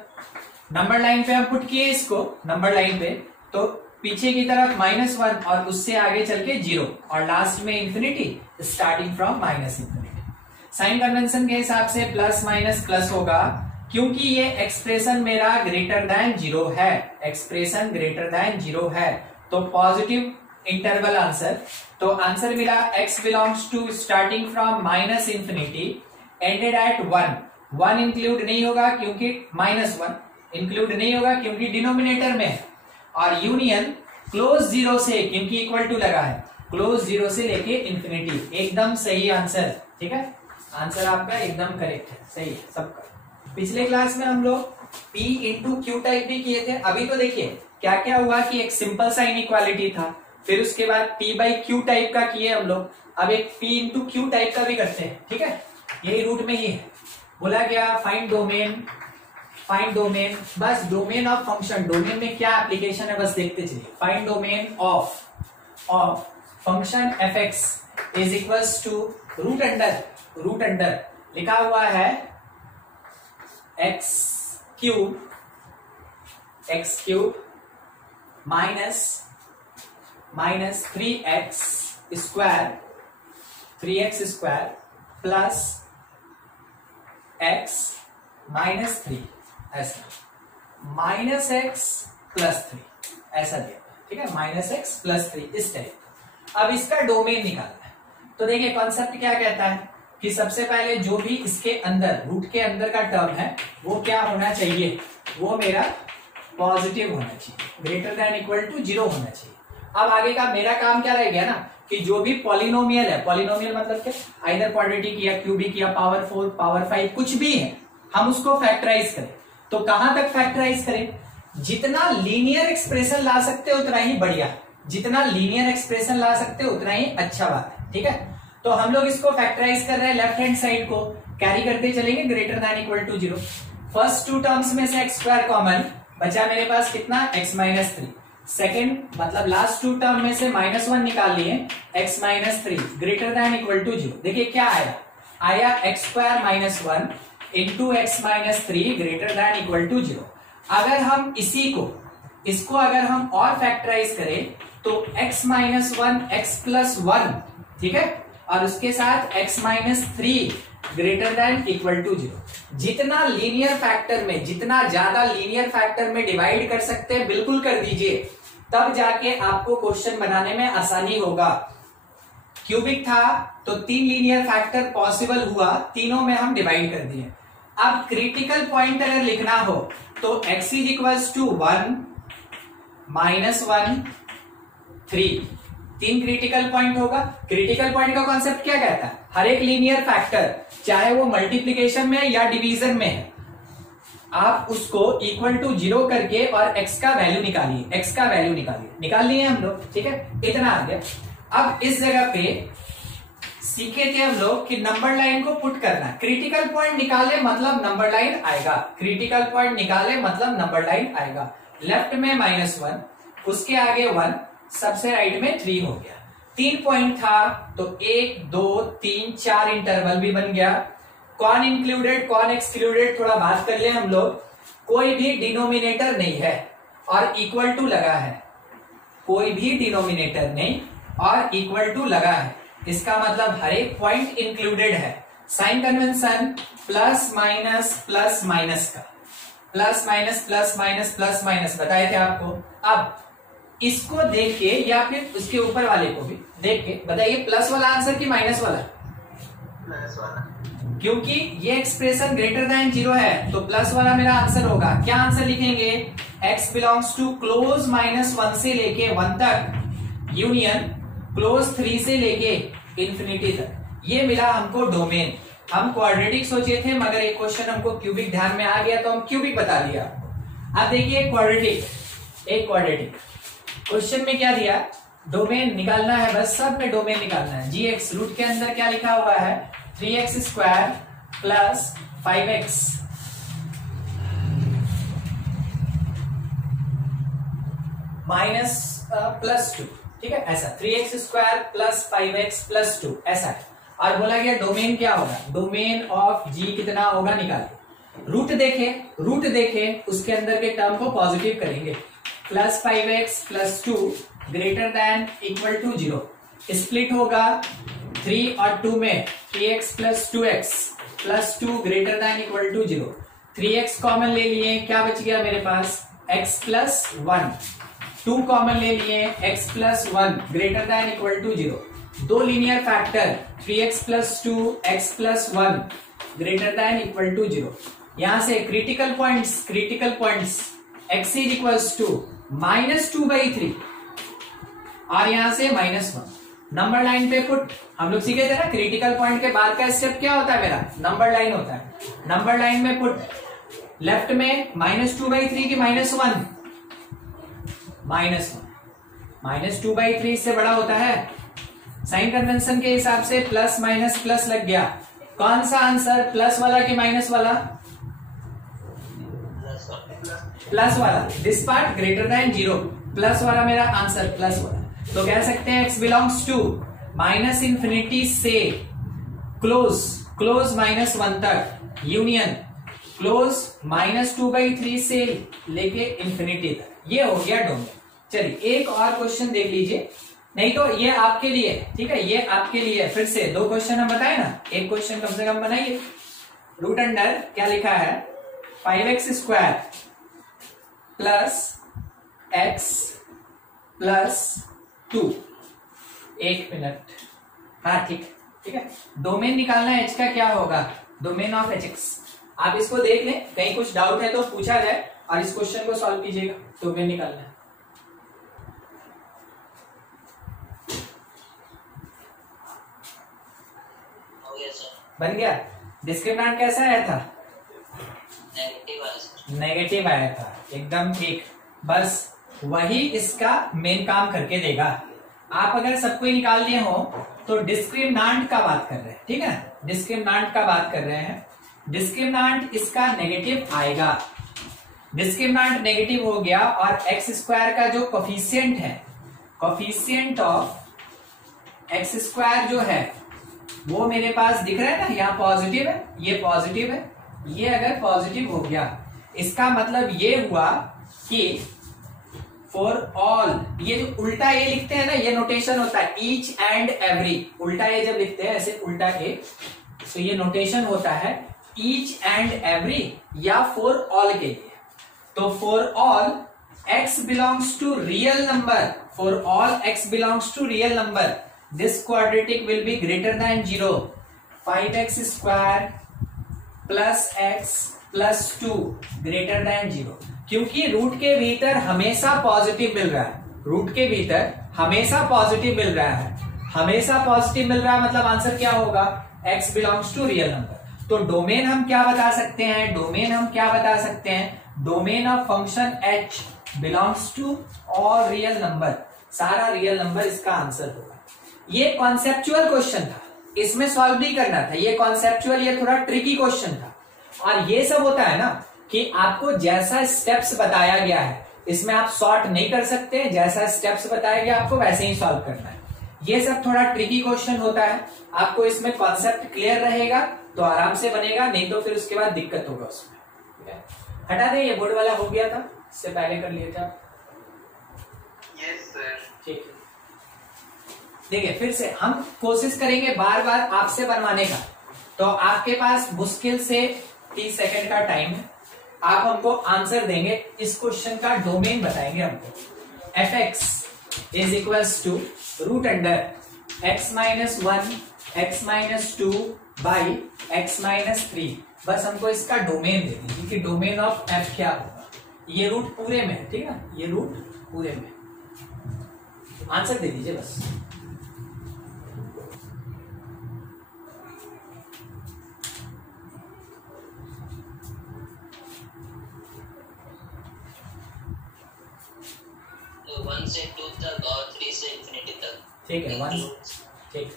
नंबर लाइन पे हम पुट किए इसको, नंबर लाइन पे तो पीछे की तरफ -1 और उससे आगे चल के 0 और लास्ट में infinity, starting from -∞। Sign convention के हिसाब से प्लस माइनस प्लस होगा, क्योंकि ये एक्सप्रेशन मेरा ग्रेटर देन 0 है, एक्सप्रेशन ग्रेटर देन 0 है, तो पॉजिटिव इंटरवल आंसर। तो आंसर मिला x belongs to starting from -∞ ended at 1। 1 include नहीं होगा क्योंकि -1 इंक्लूड नहीं होगा क्योंकि डिनोमिनेटर में है, और यूनियन क्लोज 0 से, क्योंकि इक्वल टू लगा है, क्लोज 0 से लेके इंफिनिटी। एकदम सही आंसर, ठीक है। आंसर आपका एकदम करेक्ट है, सही है सबका। पिछले क्लास में हम लोग P × Q टाइप भी किए थे। अभी तो देखिए क्या क्या हुआ कि एक सिंपल सा इनइक्वालिटी था, फिर उसके बाद p बाई क्यू टाइप का किए हम लोग, अब एक p इंटू क्यू टाइप का भी करते हैं, ठीक है, यही रूट में ही है। बोला गया फाइंड डोमेन, बस डोमेन ऑफ फंक्शन, डोमेन में क्या एप्लीकेशन है बस देखते चलिए। Find domain of function fx is equals to root under लिखा हुआ है x cube minus 3x square plus x minus 3, ऐसा माइनस x प्लस 3 ऐसा दिया, ठीक है, माइनस x प्लस 3 इस टाइप। अब इसका डोमेन निकालना है, तो देखिए कॉन्सेप्ट क्या कहता है कि सबसे पहले जो भी इसके अंदर रूट के अंदर का टर्म है वो क्या होना चाहिए, वो मेरा पॉजिटिव होना चाहिए, ग्रेटर देन इक्वल टू 0 होना चाहिए। अब आगे का मेरा काम क्या रह गया ना कि जो भी पॉलिनोमियल है, पॉलिनोमियल मतलब क्या, आइदर क्वाड्रेटिक या क्यूबिक या पावर 4 पावर 5 कुछ भी है, हम उसको फैक्टराइज करें। तो कहां तक फैक्टराइज करें, जितना लीनियर एक्सप्रेशन ला सकते उतना ही बढ़िया, जितना लीनियर एक्सप्रेशन ला सकते उतना ही अच्छा बात है, ठीक है। तो हम लोग इसको फैक्टराइज कर रहे हैं, लेफ्ट हैंड साइड को कैरी करते चलेंगे greater than equal to 0। First two terms में से x स्क्वायर कॉमन बचा मेरे पास कितना, x माइनस 3। सेकेंड मतलब लास्ट टू टर्म में से -1 निकाल लिए, x minus 3 greater than equal to 0। देखिए क्या आया x square minus 1 into x minus 3 greater than equal to 0। अगर हम इसको अगर हम और फैक्टराइज करें तो x माइनस 1 x प्लस 1, ठीक है, और उसके साथ x minus 3 greater than equal to 0। जितना लीनियर फैक्टर में, जितना ज्यादा लीनियर फैक्टर में डिवाइड कर सकते हैं बिल्कुल कर दीजिए, तब जाके आपको क्वेश्चन बनाने में आसानी होगा। क्यूबिक था तो 3 लीनियर फैक्टर पॉसिबल हुआ, तीनों में हम डिवाइड कर दिए। अब क्रिटिकल पॉइंट अगर लिखना हो तो x is equals to 1 -1 3, 3 critical point होगा। क्रिटिकल पॉइंट का कॉन्सेप्ट क्या कहता है, हर एक लीनियर फैक्टर चाहे वो मल्टीप्लीकेशन में या डिवीजन में है, आप उसको इक्वल टू 0 करके और x का वैल्यू निकालिए, निकाल लिए हम लोग, ठीक है, इतना आ गया। अब इस जगह पे सीखे थे हम लोग कि नंबर लाइन को पुट करना है, क्रिटिकल पॉइंट निकाले मतलब नंबर लाइन आएगा, क्रिटिकल पॉइंट निकाले मतलब नंबर लाइन आएगा। लेफ्ट में -1, उसके आगे 1, सबसे राइट में 3 हो गया। 3 पॉइंट था तो 1 2 3 4 इंटरवल भी बन गया। कौन इंक्लूडेड कौन एक्सक्लूडेड थोड़ा बात कर ले हम लोग। कोई भी डिनोमिनेटर नहीं है और इक्वल टू लगा है, कोई भी डिनोमिनेटर नहीं और इक्वल टू लगा है, इसका मतलब हर एक पॉइंट इंक्लूडेड है। साइन कन्वेंशन प्लस माइनस का प्लस माइनस बताए थे आपको। अब इसको देख के या फिर उसके ऊपर वाले को भी देख के बताइए प्लस वाला आंसर कि माइनस वाला, प्लस वाला, क्योंकि ये एक्सप्रेशन ग्रेटर देन 0 है तो प्लस वाला मेरा आंसर होगा। क्या आंसर लिखेंगे, x बिलोंग्स टू क्लोज -1 से लेके 1 तक यूनियन क्लोज 3 से लेके इंफिनिटी तक, ये मिला हमको डोमेन। हम क्वाड्रेटिक सोचे थे मगर एक क्वेश्चन हमको क्यूबिक ध्यान में आ गया तो हम क्यूबिक बता दिया। अब देखिए क्वाड्रेटिक क्वेश्चन में क्या दिया, डोमेन निकालना है, बस सब में डोमेन निकालना है। gx रूट के अंदर क्या लिखा हुआ है, 3x square plus 5x minus plus 2, ठीक है, ऐसा 3x square plus 5x plus 2 ऐसा है। और बोला गया डोमेन क्या होगा, डोमेन ऑफ g कितना होगा निकालिए। रूट देखे उसके अंदर के टर्म को पॉजिटिव करेंगे, plus 5x plus 2 greater than equal to 0। Split होगा 3 और 2 में, 3x plus 2x plus 2 greater than equal to 0। 3x common ले लिए, क्या बच गया मेरे पास, x प्लस 1। 2 कॉमन ले लिए, x plus 1 greater than equal to 0। दो linear factor 3x plus 2 x plus 1 greater than equal to 0। यहां से critical points x is equals to -2/3 और यहां से -1 नंबर लाइन पे पुट। हम लोग सीखे थे ना क्रिटिकल पॉइंट के बाद का स्टेप क्या होता है मेरा, नंबर लाइन होता है। नंबर लाइन में पुट, लेफ्ट में -2/3 की -1 -2/3 इससे बड़ा होता है। साइन कन्वेंशन के हिसाब से प्लस माइनस प्लस लग गया। कौन सा आंसर, प्लस वाला कि माइनस वाला? प्लस वाला। This part greater than 0, plus वाला मेरा आंसर, प्लस वाला। तो कह सकते हैं x बिलोंग्स टू -∞ से क्लोज -1 तक, यूनियन क्लोज -2/3 से लेके इंफिनिटी तक। ये हो गया डोमेन। चलिए एक और क्वेश्चन देख लीजिए, नहीं तो ये आपके लिए, ठीक है, ये आपके लिए। फिर से 2 क्वेश्चन हम बताए ना, एक क्वेश्चन कम से कम बनाइए। रूट अंडर क्या लिखा है, 5x² plus x plus 2। 1 minute, हाँ ठीक है। डोमेन निकालना है h का, क्या होगा, डोमेन ऑफ hx। आप इसको देख लें, कहीं कुछ डाउट है तो पूछा जाए और इस क्वेश्चन को सॉल्व कीजिएगा। डोमेन निकालना है। बन गया। डिस्क्रिमिनेंट कैसा आया था, नेगेटिव आया था, एकदम ठीक। बस वही इसका मेन काम करके देगा। आप अगर सबको ही निकाल दिए हो तो डिस्क्रिमिनेंट का बात कर रहे हैं, ठीक है, डिस्क्रिमिनेंट का बात कर रहे हैं। डिस्क्रिमिनेंट इसका नेगेटिव आएगा। डिस्क्रिमिनेंट नेगेटिव हो गया और x² का जो कोफिशिएंट है, कोफिशिएंट ऑफ x² जो है वो मेरे पास दिख रहा है ना, यहाँ पॉजिटिव है, ये पॉजिटिव है। ये अगर पॉजिटिव हो गया, इसका मतलब ये हुआ कि फॉर ऑल, ये जो उल्टा ए लिखते हैं ना, ये नोटेशन होता है ईच एंड एवरी। उल्टा ए जब लिखते हैं ऐसे उल्टा ए, तो ये नोटेशन होता है ईच एंड एवरी या फॉर ऑल के लिए। तो for all x belongs to real number, for all x belongs to real number, this quadratic will be greater than 0. 5x² plus x plus 2 greater than 0। क्योंकि रूट के भीतर हमेशा पॉजिटिव मिल रहा है, रूट के भीतर हमेशा पॉजिटिव मिल रहा है, हमेशा पॉजिटिव मिल रहा है, मतलब आंसर क्या होगा, x belongs to real number. तो डोमेन हम क्या बता सकते हैं, डोमेन हम क्या बता सकते हैं, domain of function h belongs to all real number, सारा रियल नंबर इसका आंसर होगा। ये कॉन्सेप्चुअल क्वेश्चन था, इसमें सॉल्व नहीं करना था, ये कॉन्सेप्चुअल, ये थोड़ा ट्रिकी क्वेश्चन था। और ये सब होता है ना कि आपको जैसा स्टेप्स बताया गया है, इसमें आप शॉर्ट नहीं कर सकते, जैसा स्टेप्स बताया गया आपको वैसे ही सॉल्व करना है। ये सब थोड़ा ट्रिकी क्वेश्चन होता है, आपको इसमें कॉन्सेप्ट क्लियर रहेगा तो आराम से बनेगा, नहीं तो फिर उसके बाद दिक्कत होगा उसमें, ठीक है। हटा दे, ये बोर्ड वाला हो गया था, इससे पहले कर लिए थे आप। Yes sir. ठीक है, देखिए फिर से हम कोशिश करेंगे बार बार आपसे बनवाने का। तो आपके पास मुश्किल से 30 सेकंड का टाइम है, आप हमको आंसर देंगे, इस क्वेश्चन का डोमेन बताएंगे हमको। fx is equals to root under x-1 x-2 by x-3। बस हमको इसका डोमेन दे दीजिए कि डोमेन ऑफ f क्या होगा। ये रूट पूरे में है, ठीक है, ये रूट पूरे में, आंसर दे दीजिए बस। तो 1 से 2 तक और 3 से इंफिनिटी तक, ठीक है, 1, ठीक।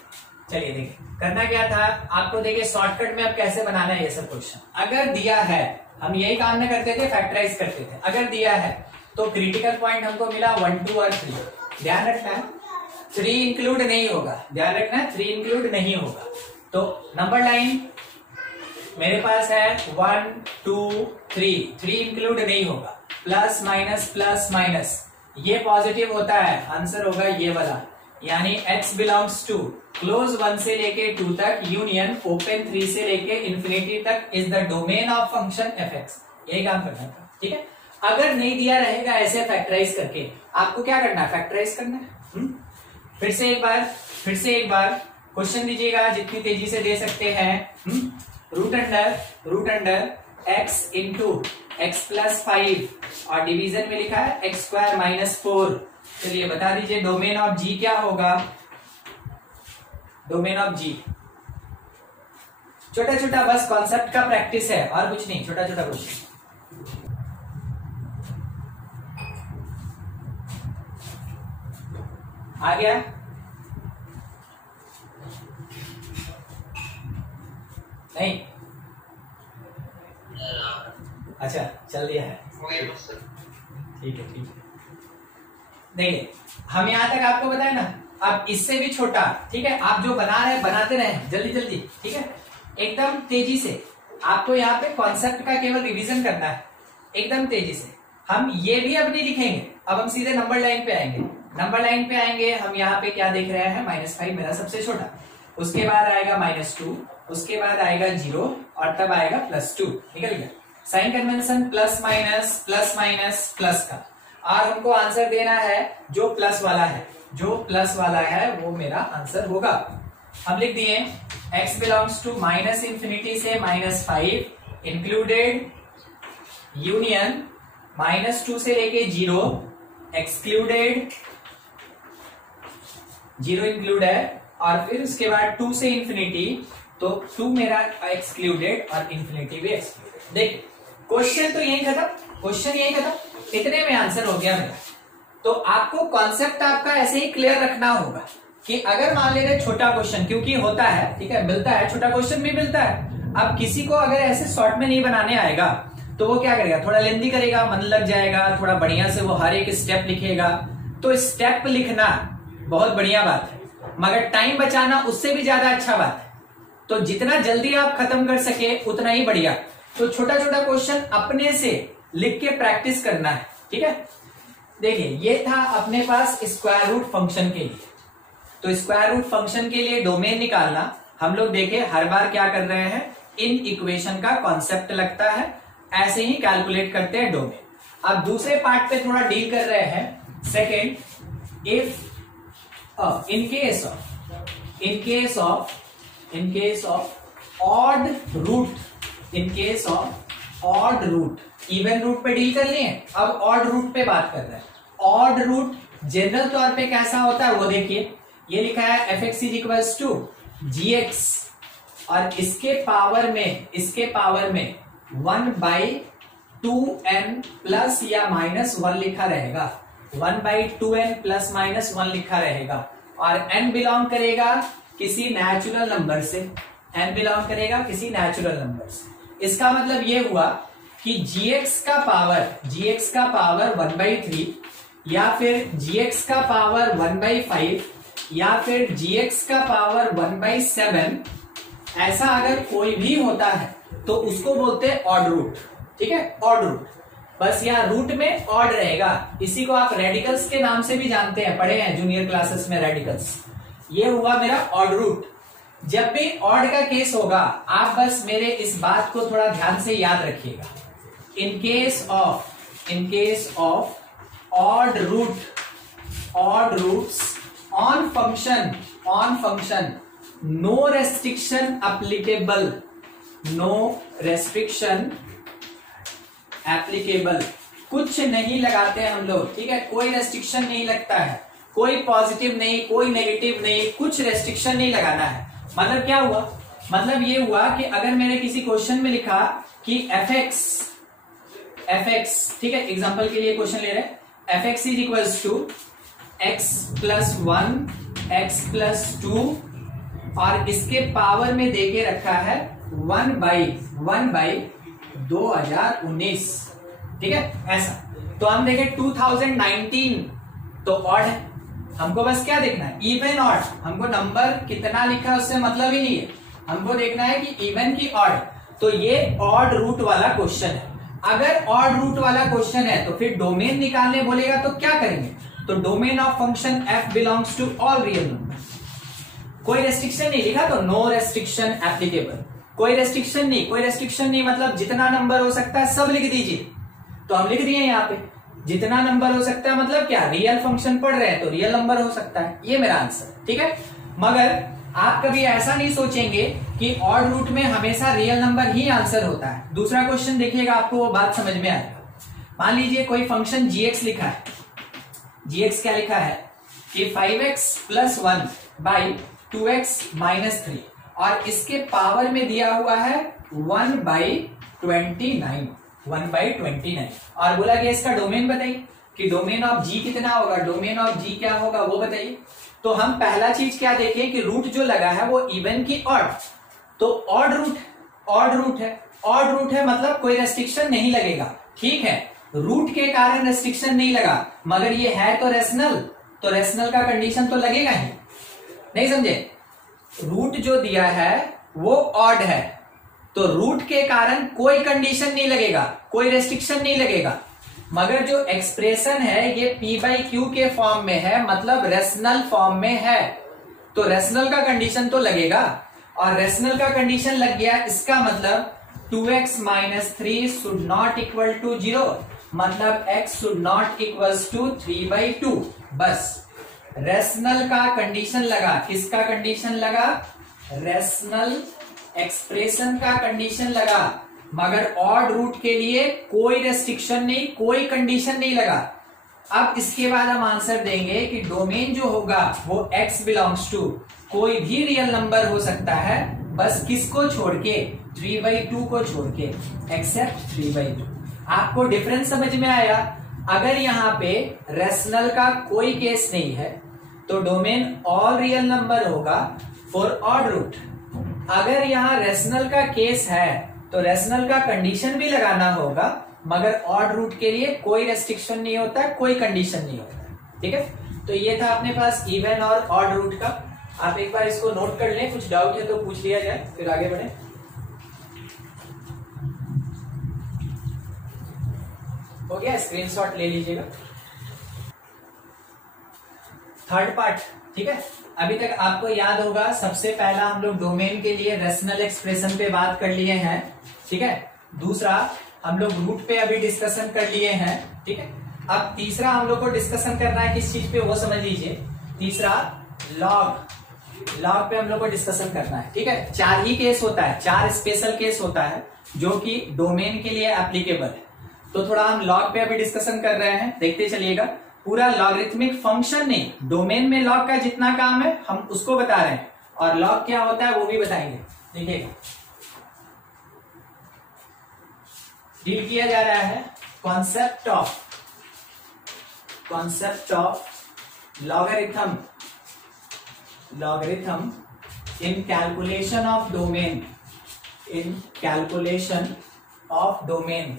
चलिए देखिए करना क्या था आपको, देखिए शॉर्टकट में अब कैसे बनाना है ये सब क्वेश्चन। अगर दिया है, हम यही काम में करते थे, फैक्टराइज करते थे। अगर दिया है तो क्रिटिकल पॉइंट हमको मिला 1, 2 और 3। ध्यान रखना है 3 इंक्लूड नहीं होगा, ध्यान रखना है 3 इंक्लूड नहीं होगा। तो नंबर लाइन मेरे पास है 1, 2, 3 इंक्लूड नहीं होगा। प्लस माइनस, ये पॉजिटिव होता है, आंसर होगा ये वाला, यानी x बिलोंग्स टू क्लोज 1 से लेके 2 तक यूनियन ओपन 3 से लेके इंफिनिटी तक is the domain of function fx। यही काम करना था, ठीक है। अगर नहीं दिया रहेगा ऐसे फैक्टराइज करके, आपको क्या करना है, फैक्टराइज करना है। फिर से एक बार क्वेश्चन दीजिएगा, जितनी तेजी से दे सकते हैं। Root under x into x plus 5 और डिवीजन में लिखा है x² - 4। चलिए बता दीजिए डोमेन ऑफ g क्या होगा, डोमेन ऑफ g। छोटा छोटा बस कॉन्सेप्ट का प्रैक्टिस है और कुछ नहीं, छोटा छोटा क्वेश्चन। आ गया? नहीं? अच्छा चल दिया है, हो गया बस सर। ठीक है ठीक है। देखिए हम यहां तक आपको बताया ना, अब इससे भी छोटा, ठीक है, आप जो बना रहे हैं बनाते रहे जल्दी जल्दी, ठीक है, एकदम तेजी से। आपको यहाँ पे कॉन्सेप्ट का केवल रिवीजन करना है एकदम तेजी से। हम ये भी अब नहीं लिखेंगे, अब हम सीधे नंबर लाइन पे आएंगे। नंबर लाइन पे आएंगे हम यहाँ पे क्या देख रहे हैं, -5 मेरा सबसे छोटा, उसके बाद आएगा -2, उसके बाद आएगा 0 और तब आएगा +2। निकल गया sign convention, plus minus plus का। और हमको आंसर देना है जो प्लस वाला है, जो प्लस वाला है वो मेरा आंसर होगा। हम लिख दिए x बिलोंग्स टू -∞ से -5 इंक्लूडेड यूनियन -2 से लेके 0 एक्सक्लूडेड, 0 इंक्लूड है, और फिर उसके बाद 2 से इंफिनिटी, तो 2 मेरा एक्सक्लूडेड और इंफिनिटी भी एक्सक्लूडेड। देखिए क्वेश्चन तो यही खत्म, क्वेश्चन यही खत्म, इतने में आंसर हो गया मेरा। तो आपको कॉन्सेप्ट आपका ऐसे ही क्लियर रखना होगा कि अगर मान ले रहे छोटा क्वेश्चन, क्योंकि होता है, ठीक है, मिलता है, छोटा क्वेश्चन भी मिलता है। अब किसी को अगर ऐसे शॉर्ट में नहीं बनाने आएगा तो वो क्या करेगा, थोड़ा लेंथी करेगा, मन लग जाएगा, थोड़ा बढ़िया से वो हर एक स्टेप लिखेगा। तो स्टेप लिखना बहुत बढ़िया बात है, मगर टाइम बचाना उससे भी ज्यादा अच्छा बात है। तो जितना जल्दी आप खत्म कर सके उतना ही बढ़िया। तो छोटा छोटा क्वेश्चन अपने से लिख के प्रैक्टिस करना है, ठीक है। देखिए ये था अपने पास स्क्वायर रूट फंक्शन के लिए। तो स्क्वायर रूट फंक्शन के लिए डोमेन निकालना, हम लोग देखे हर बार क्या कर रहे हैं, इन इक्वेशन का कॉन्सेप्ट लगता है, ऐसे ही कैलकुलेट करते हैं डोमेन। अब दूसरे पार्ट पे थोड़ा डील कर रहे हैं। Second, if in case of odd root, in case of odd root, even root पे डील कर लिए, अब ऑड रूट पे बात कर रहे हैं। ऑड रूट जनरल तौर पे कैसा होता है वो देखिए, ये लिखा है fx इक्वल्स टू gx, और इसके पावर में 1/2n प्लस या -1 लिखा रहेगा, 1/2n प्लस -1 लिखा रहेगा, और n बिलोंग करेगा किसी नेचुरल नंबर से, n बिलोंग करेगा किसी नेचुरल नंबर से। इसका मतलब ये हुआ कि gx का पावर 1/3, या फिर gx का पावर 1/5, या फिर gx का पावर 1/7, ऐसा अगर कोई भी होता है तो उसको बोलते हैं ऑड रूट, ठीक है, ऑड रूट। बस यहाँ रूट में ऑड रहेगा, इसी को आप रेडिकल्स के नाम से भी जानते हैं, पढ़े हैं जूनियर क्लासेस में रेडिकल्स। ये हुआ मेरा ऑड रूट। जब भी ऑड का केस होगा आप बस मेरे इस बात को थोड़ा ध्यान से याद रखिएगा। In case of odd roots on function no restriction applicable, कुछ नहीं लगाते हैं हम लोग, ठीक है, कोई रेस्ट्रिक्शन नहीं लगता है, कोई पॉजिटिव नहीं, कोई नेगेटिव नहीं, कुछ रेस्ट्रिक्शन नहीं लगाना है। मतलब क्या हुआ, मतलब ये हुआ कि अगर मैंने किसी क्वेश्चन में लिखा कि fx, ठीक है, एग्जांपल के लिए क्वेश्चन ले रहे हैं, fx is equals to x plus 1 x plus 2, और इसके पावर में देके रखा है 1/2019, ठीक है, ऐसा। तो हम देखें 2019 तो ऑड है, हमको बस क्या देखना है, इवन ऑड। हमको नंबर कितना लिखा है उससे मतलब ही नहीं है, हमको देखना है कि इवन की ऑड। तो ये ऑड रूट वाला क्वेश्चन है। अगर ऑड रूट वाला क्वेश्चन है तो फिर डोमेन निकालने बोलेगा तो क्या करेंगे, तो domain of function f belongs to all real number. कोई रेस्ट्रिक्शन नहीं लिखा तो नो रेस्ट्रिक्शन एप्लीकेबल, कोई रेस्ट्रिक्शन नहीं मतलब जितना नंबर हो सकता है सब लिख दीजिए। तो हम लिख दिए यहाँ पे जितना नंबर हो सकता है, मतलब क्या, रियल फंक्शन पढ़ रहे हैं तो रियल नंबर हो सकता है, ये मेरा आंसर, ठीक है। मगर आप कभी ऐसा नहीं सोचेंगे कि ऑड रूट में हमेशा रियल नंबर ही आंसर होता है। दूसरा क्वेश्चन देखिएगा, आपको वो बात समझ में आएगा। मान लीजिए कोई फंक्शन gx लिखा है, gx क्या लिखा है कि 5x प्लस 1/2x माइनस 3, और इसके पावर में दिया हुआ है 1/29, और बोला कि इसका डोमेन बताइए। कि डोमेन ऑफ जी कितना होगा, डोमेन ऑफ जी क्या होगा वो बताइए। तो हम पहला चीज क्या देखें कि रूट जो लगा है वो इवन की ऑड, तो ऑड रूट है, ऑड रूट है मतलब कोई रेस्ट्रिक्शन नहीं लगेगा, ठीक है। रूट के कारण रेस्ट्रिक्शन नहीं लगा, मगर ये है तो रेशनल, तो रेशनल का कंडीशन तो लगेगा ही, नहीं समझे। रूट जो दिया है वो ऑड है, तो रूट के कारण कोई कंडीशन नहीं लगेगा, कोई रेस्ट्रिक्शन नहीं लगेगा, मगर जो एक्सप्रेशन है ये P बाई क्यू के फॉर्म में है, मतलब रेशनल फॉर्म में है, तो रेशनल का कंडीशन तो लगेगा, और रेशनल का कंडीशन लग गया, इसका मतलब 2x minus 3 should not equal to 0, मतलब x should not equals to 3/2। बस रेशनल का कंडीशन लगा, किसका कंडीशन लगा, रेशनल एक्सप्रेशन का कंडीशन लगा, मगर ऑड रूट के लिए कोई रेस्ट्रिक्शन नहीं, कोई कंडीशन नहीं लगा। अब इसके बाद हम आंसर देंगे कि डोमेन जो होगा वो x बिलोंग्स टू कोई भी रियल नंबर हो सकता है, बस किसको छोड़ के, 3/2 को छोड़ के, एक्सेप्ट 3/2। आपको डिफरेंस समझ में आया। अगर यहाँ पे रेशनल का कोई केस नहीं है तो डोमेन ऑल रियल नंबर होगा फॉर ऑड रूट। अगर यहाँ रेशनल का केस है तो रेशनल का कंडीशन भी लगाना होगा, मगर ऑड रूट के लिए कोई रेस्ट्रिक्शन नहीं होता, कोई कंडीशन नहीं होता, ठीक है। तो ये था अपने पास इवन और ऑड रूट का। आप एक बार इसको नोट कर लें, कुछ डाउट है तो पूछ लिया जाए, फिर आगे बढ़े। हो गया, स्क्रीनशॉट ले लीजिएगा। थर्ड पार्ट, ठीक है। अभी तक आपको याद होगा सबसे पहला हम लोग डोमेन के लिए रेशनल एक्सप्रेशन पे बात कर लिए हैं, ठीक है। दूसरा हम लोग रूट पे अभी डिस्कशन कर लिए हैं, ठीक है। अब तीसरा हम लोग को डिस्कशन करना है किस चीज पे वो समझ लीजिए। तीसरा लॉग पे हम लोग को डिस्कशन करना है, ठीक है। 4 ही केस होता है, 4 स्पेशल केस होता है जो कि डोमेन के लिए एप्लीकेबल है। तो थोड़ा हम लॉग पे अभी डिस्कशन कर रहे हैं, देखते चलिएगा। पूरा लॉगरिथमिक फंक्शन नहीं, डोमेन में लॉग का जितना काम है हम उसको बता रहे हैं, और लॉग क्या होता है वो भी बताएंगे। देखिएगा, डील किया जा रहा है concept of logarithm in calculation of domain.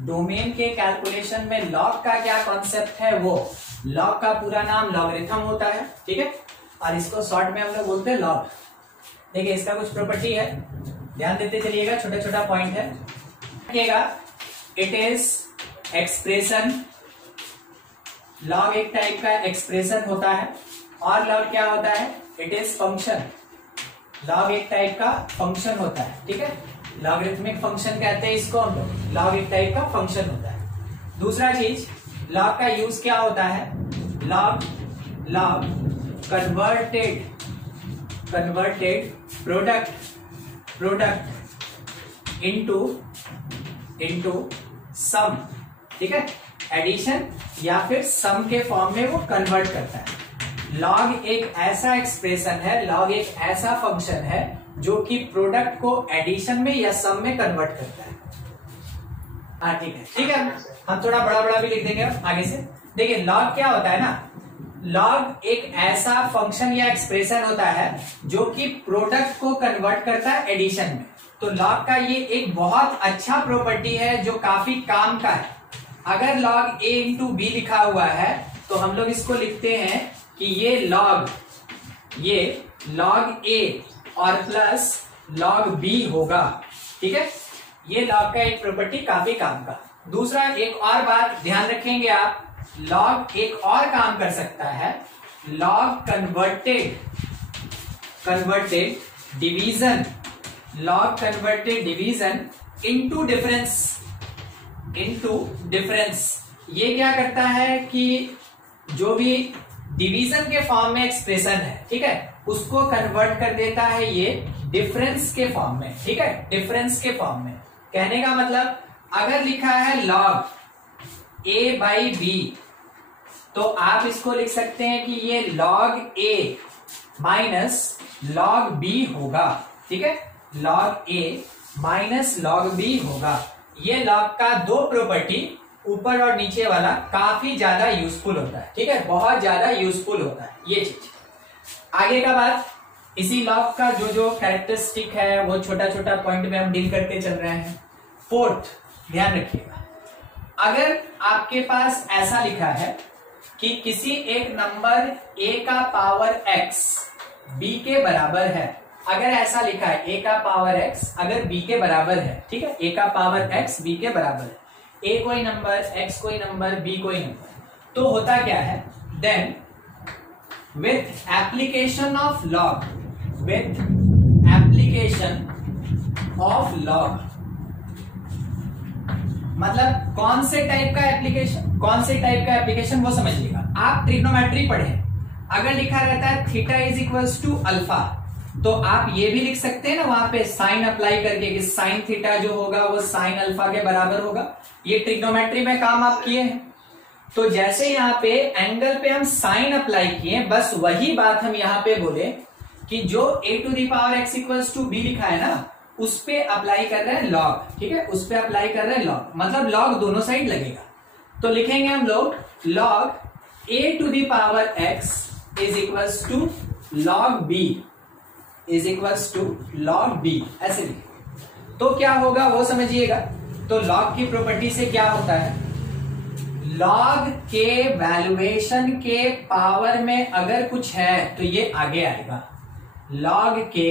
Domain के कैलकुलेशन में लॉग का क्या कॉन्सेप्ट है, वो लॉग का पूरा नाम लॉगरिथम होता है, ठीक है। और इसको शॉर्ट में हम लोग बोलते हैं लॉग। देखिए इसका कुछ प्रॉपर्टी है, ध्यान देते चलिएगा, छोटा छोटा पॉइंट है। देखिएगा, इट इज एक्सप्रेशन। लॉग एक टाइप का एक्सप्रेशन होता है, और लॉग क्या होता है, इट इज फंक्शन। लॉग एक टाइप का फंक्शन होता है, ठीक है। लॉगरिथमिक फंक्शन कहते हैं इसको हम लोग, लॉग एक टाइप का फंक्शन होता है। दूसरा चीज, लॉग का यूज क्या होता है, log converted product into some, ठीक है। एडिशन या फिर सम के फॉर्म में वो कन्वर्ट करता है। लॉग एक ऐसा एक्सप्रेशन है, लॉग एक ऐसा फंक्शन है जो कि प्रोडक्ट को एडिशन में या सम में कन्वर्ट करता है। हाँ ठीक है, हम थोड़ा बड़ा बड़ा भी लिख देंगे आगे से। देखिए लॉग क्या होता है ना, लॉग एक ऐसा फंक्शन या एक्सप्रेशन होता है जो कि प्रोडक्ट को कन्वर्ट करता है एडिशन में। तो लॉग का ये एक बहुत अच्छा प्रॉपर्टी है जो काफी काम का है। अगर लॉग a इंटू बी लिखा हुआ है तो हम लोग इसको लिखते हैं कि ये लॉग a और प्लस लॉग b होगा, ठीक है। ये लॉग का एक प्रॉपर्टी काफी काम का। दूसरा एक और बात ध्यान रखेंगे आप, लॉग एक और काम कर सकता है, log converted division into difference. ये क्या करता है कि जो भी डिवीजन के फॉर्म में एक्सप्रेशन है, ठीक है, उसको कन्वर्ट कर देता है ये डिफरेंस के फॉर्म में, ठीक है। डिफरेंस के फॉर्म में कहने का मतलब, अगर लिखा है लॉग a बाई बी, तो आप इसको लिख सकते हैं कि ये log a minus log b होगा, ठीक है। Log a minus log b होगा। ये लॉग का दो प्रॉपर्टी ऊपर और नीचे वाला काफी ज्यादा यूजफुल होता है, ठीक है, बहुत ज्यादा यूजफुल होता है ये चीज। आगे का बात, इसी लॉग का जो जो कैरेक्टरिस्टिक है वो छोटा छोटा पॉइंट में हम डील करते चल रहे हैं। फोर्थ, ध्यान रखिएगा, अगर आपके पास ऐसा लिखा है कि किसी एक नंबर a का पावर x b के बराबर है, अगर ऐसा लिखा है a का पावर x अगर b के बराबर है, ठीक है, a का पावर x b के बराबर है, a कोई नंबर, x कोई नंबर, b कोई नंबर, तो होता क्या है, then with application of log, with application of log, मतलब कौन से टाइप का एप्लीकेशन, कौन से टाइप का एप्लीकेशन वो समझिएगा। आप ट्रिग्नोमेट्री पढ़े, अगर लिखा रहता है theta is equals to alpha, तो आप ये भी लिख सकते हैं ना वहां पे साइन अप्लाई करके कि साइन थीटा जो होगा वो साइन अल्फा के बराबर होगा। ये ट्रिग्नोमेट्री में काम आप किए हैं। तो जैसे यहाँ पे एंगल पे हम साइन अप्लाई किए, बस वही बात हम यहाँ पे बोले कि जो a to the power x equals to b लिखा है ना, उस पे अप्लाई कर रहे हैं लॉग, ठीक है, उस पे अप्लाई कर रहे हैं लॉग, मतलब लॉग दोनों साइड लगेगा। तो लिखेंगे हम लोग log a to the power x is equals to log b is equals to log b, ऐसे लिखेंगे। तो क्या होगा वो समझिएगा। तो लॉग की प्रॉपर्टी से क्या होता है, लॉग के वैल्यूएशन के पावर में अगर कुछ है तो ये आगे आएगा। लॉग के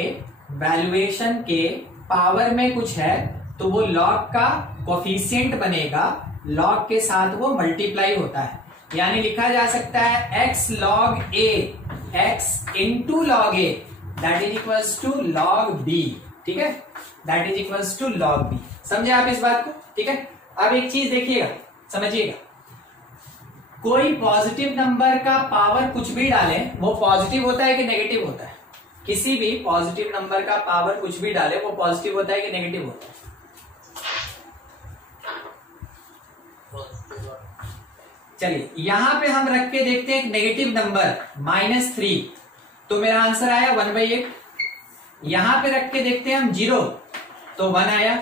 वैल्यूएशन के पावर में कुछ है तो वो लॉग का कोफिशिएंट बनेगा, लॉग के साथ वो मल्टीप्लाई होता है, यानी लिखा जा सकता है x log a, x into log a, that is equals to log b, ठीक है, that is equals to log b। समझे आप इस बात को, ठीक है। अब एक चीज देखिएगा, समझिएगा, कोई पॉजिटिव नंबर का पावर कुछ भी डालें वो पॉजिटिव होता है कि नेगेटिव होता है, किसी भी पॉजिटिव नंबर का पावर कुछ भी डाले वो पॉजिटिव होता है कि नेगेटिव होता है। चलिए यहां पे हम रख के देखते हैं एक नेगेटिव नंबर -3, तो मेरा आंसर आया 1/8। यहां पे रख के देखते हैं हम 0, तो 1 आया।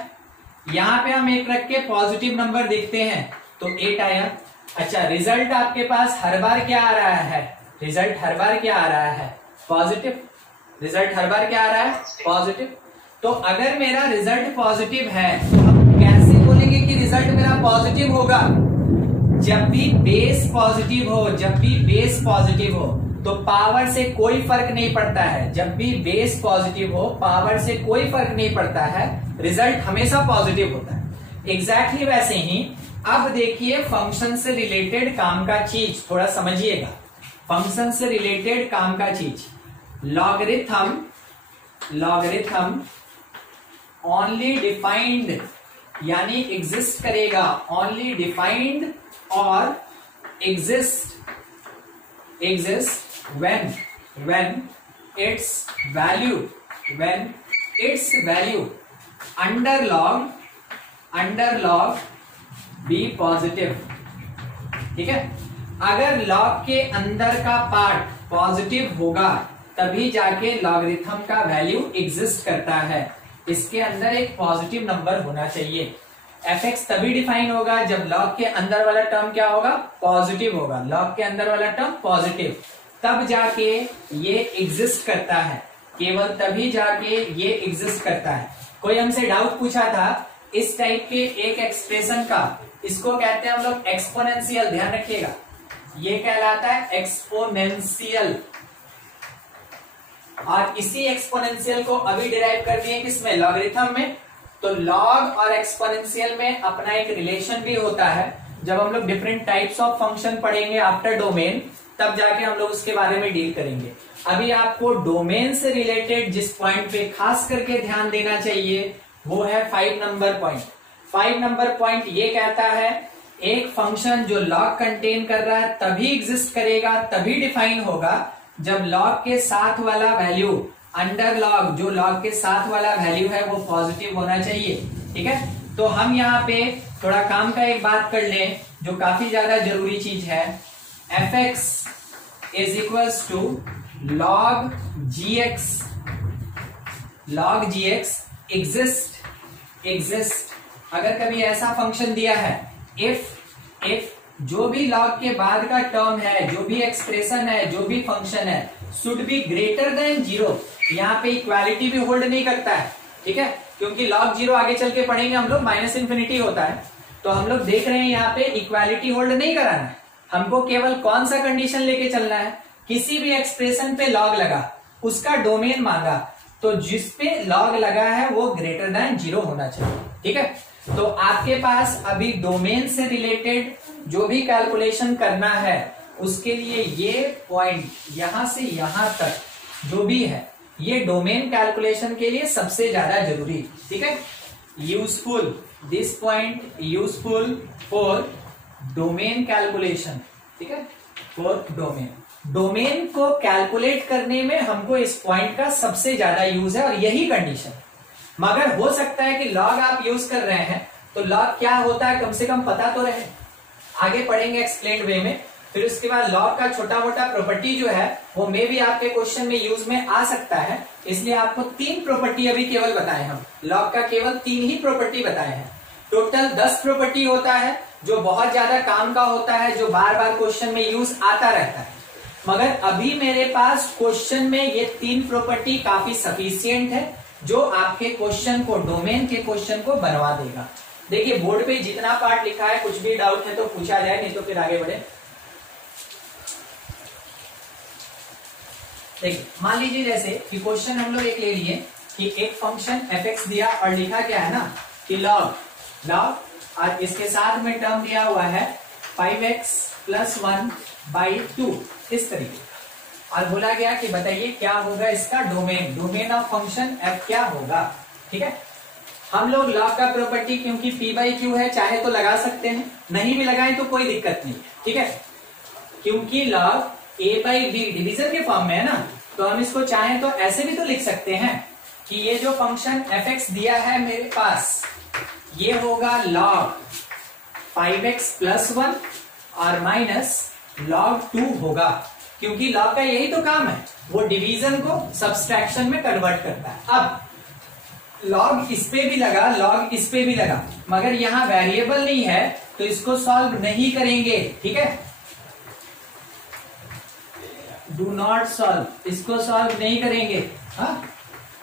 यहां पे हम एक रख के पॉजिटिव नंबर देखते हैं तो 8 आया। अच्छा, रिजल्ट आपके पास हर बार क्या आ रहा है, रिजल्ट हर बार क्या आ रहा है, पॉजिटिव। रिजल्ट हर बार क्या आ रहा है, पॉजिटिव। तो अगर मेरा रिजल्ट पॉजिटिव है तो हम कैसे बोलेंगे कि रिजल्ट मेरा पॉजिटिव होगा, जब भी बेस पॉजिटिव हो, जब भी बेस पॉजिटिव हो तो पावर से कोई फर्क नहीं पड़ता है, जब भी बेस पॉजिटिव हो पावर से कोई फर्क नहीं पड़ता है, रिजल्ट हमेशा पॉजिटिव होता है। एग्जैक्टली वैसे ही अब देखिए फंक्शन से रिलेटेड काम का चीज थोड़ा समझिएगा, फंक्शन से रिलेटेड काम का चीज, लॉगरिथम, लॉगरिथम ओनली डिफाइंड यानी एग्जिस्ट करेगा, ओनली डिफाइंड और exist when its value under log be positive, ठीक है। अगर लॉग के अंदर का पार्ट पॉजिटिव होगा तभी जाके लॉगरिथम का वैल्यू एग्जिस्ट करता है, इसके अंदर एक पॉजिटिव नंबर होना चाहिए। fx तभी डिफाइन होगा जब लॉग के अंदर वाला टर्म क्या होगा, पॉजिटिव होगा, लॉग के अंदर वाला टर्म पॉजिटिव, तब जाके ये एग्जिस्ट करता है, केवल तभी जाके ये एग्जिस्ट करता है। कोई हमसे डाउट पूछा था इस टाइप के एक एक्सप्रेशन का, इसको कहते हैं हम लोग एक्सपोनेंशियल, ध्यान रखिएगा, ये कहलाता है एक्सपोनेंशियल। और इसी एक्सपोनेंशियल को अभी डिराइव कर दिए किसमें, लॉगरिथम में। तो लॉग और एक्सपोनेंशियल में अपना एक रिलेशन भी होता है, जब हम लोग डिफरेंट टाइप्स ऑफ फंक्शन पढ़ेंगे आफ्टर डोमेन तब जाके हम लोग उसके बारे में डील करेंगे। अभी आपको डोमेन से रिलेटेड जिस पॉइंट पे खास करके ध्यान देना चाहिए वो है 5 नंबर पॉइंट। 5 नंबर पॉइंट ये कहता है एक फंक्शन जो लॉग कंटेन कर रहा है तभी एग्जिस्ट करेगा, तभी डिफाइन होगा जब लॉग के साथ वाला वैल्यू अंडर लॉग, जो लॉग के साथ वाला वैल्यू है वो पॉजिटिव होना चाहिए, ठीक है। तो हम यहाँ पे थोड़ा काम का एक बात कर लें जो काफी ज्यादा जरूरी चीज है, fx is equals to log gx, log gx exist. अगर कभी ऐसा फंक्शन दिया है इफ इफ जो भी लॉग के बाद का टर्म है, जो भी एक्सप्रेशन है, जो भी फंक्शन है, शुड बी ग्रेटर देन 0। यहाँ पे इक्वालिटी भी होल्ड नहीं करता है, ठीक है, क्योंकि log 0 आगे चल के पढ़ेंगे हम लोग माइनस इन्फिनिटी होता है। तो हम लोग देख रहे हैं यहाँ पे इक्वालिटी होल्ड नहीं कराना है, हमको केवल कौन सा कंडीशन लेके चलना है, किसी भी एक्सप्रेशन पे log लगा, उसका डोमेन मांगा, तो जिस पे log लगा है वो ग्रेटर देन 0 होना चाहिए, ठीक है। तो आपके पास अभी डोमेन से रिलेटेड जो भी कैलकुलेशन करना है उसके लिए ये पॉइंट यहां से यहां तक जो भी है ये डोमेन कैलकुलेशन के लिए सबसे ज्यादा जरूरी, ठीक है। Useful, this point useful for domain calculation, ठीक है, फॉर डोमेन को कैलकुलेट करने में हमको इस पॉइंट का सबसे ज्यादा यूज है और यही कंडीशन। मगर हो सकता है कि लॉग आप यूज कर रहे हैं तो लॉग क्या होता है कम से कम पता तो रहे, आगे पढ़ेंगे एक्सप्लेन्ड वे में। फिर उसके बाद लॉग का छोटा मोटा प्रॉपर्टी जो है वो मे भी आपके क्वेश्चन में यूज में आ सकता है, इसलिए आपको 3 प्रॉपर्टी अभी केवल बताए हम, लॉग का केवल 3 ही प्रॉपर्टी बताए हैं। टोटल 10 प्रॉपर्टी होता है जो बहुत ज्यादा काम का होता है, जो बार बार क्वेश्चन में यूज आता रहता है। मगर अभी मेरे पास क्वेश्चन में ये 3 प्रॉपर्टी काफी सफिशियंट है जो आपके क्वेश्चन को, डोमेन के क्वेश्चन को बनवा देगा। देखिए बोर्ड पे जितना पार्ट लिखा है, कुछ भी डाउट है तो पूछा जाए, नहीं तो फिर आगे बढ़े। देखिए मान लीजिए जैसे कि क्वेश्चन हम लोग एक ले लिए कि एक फंक्शन f(x) दिया और लिखा क्या है ना कि log और इसके साथ में टर्म दिया हुआ है 5x + 1/2 इस तरीके का, और बोला गया कि बताइए क्या होगा इसका डोमेन ऑफ फंक्शन f क्या होगा, ठीक है। हम लोग log का प्रॉपर्टी क्योंकि p/q है चाहे तो लगा सकते हैं, नहीं भी लगाएं तो कोई दिक्कत नहीं, ठीक है, क्योंकि log a/b डिवीजन के फॉर्म में है ना, तो हम इसको चाहें तो ऐसे भी तो लिख सकते हैं कि ये जो फंक्शन f(x) दिया है मेरे पास ये होगा log 5x + 1 और माइनस log 2 होगा, क्योंकि log का यही तो काम है, वो डिवीजन को सब्सट्रैक्शन में कन्वर्ट करता है। अब log इस पे भी लगा, log इस पे भी लगा, मगर यहां वेरिएबल नहीं है तो इसको सॉल्व नहीं करेंगे, ठीक है, डू नॉट सॉल्व, इसको सॉल्व नहीं करेंगे। हाँ,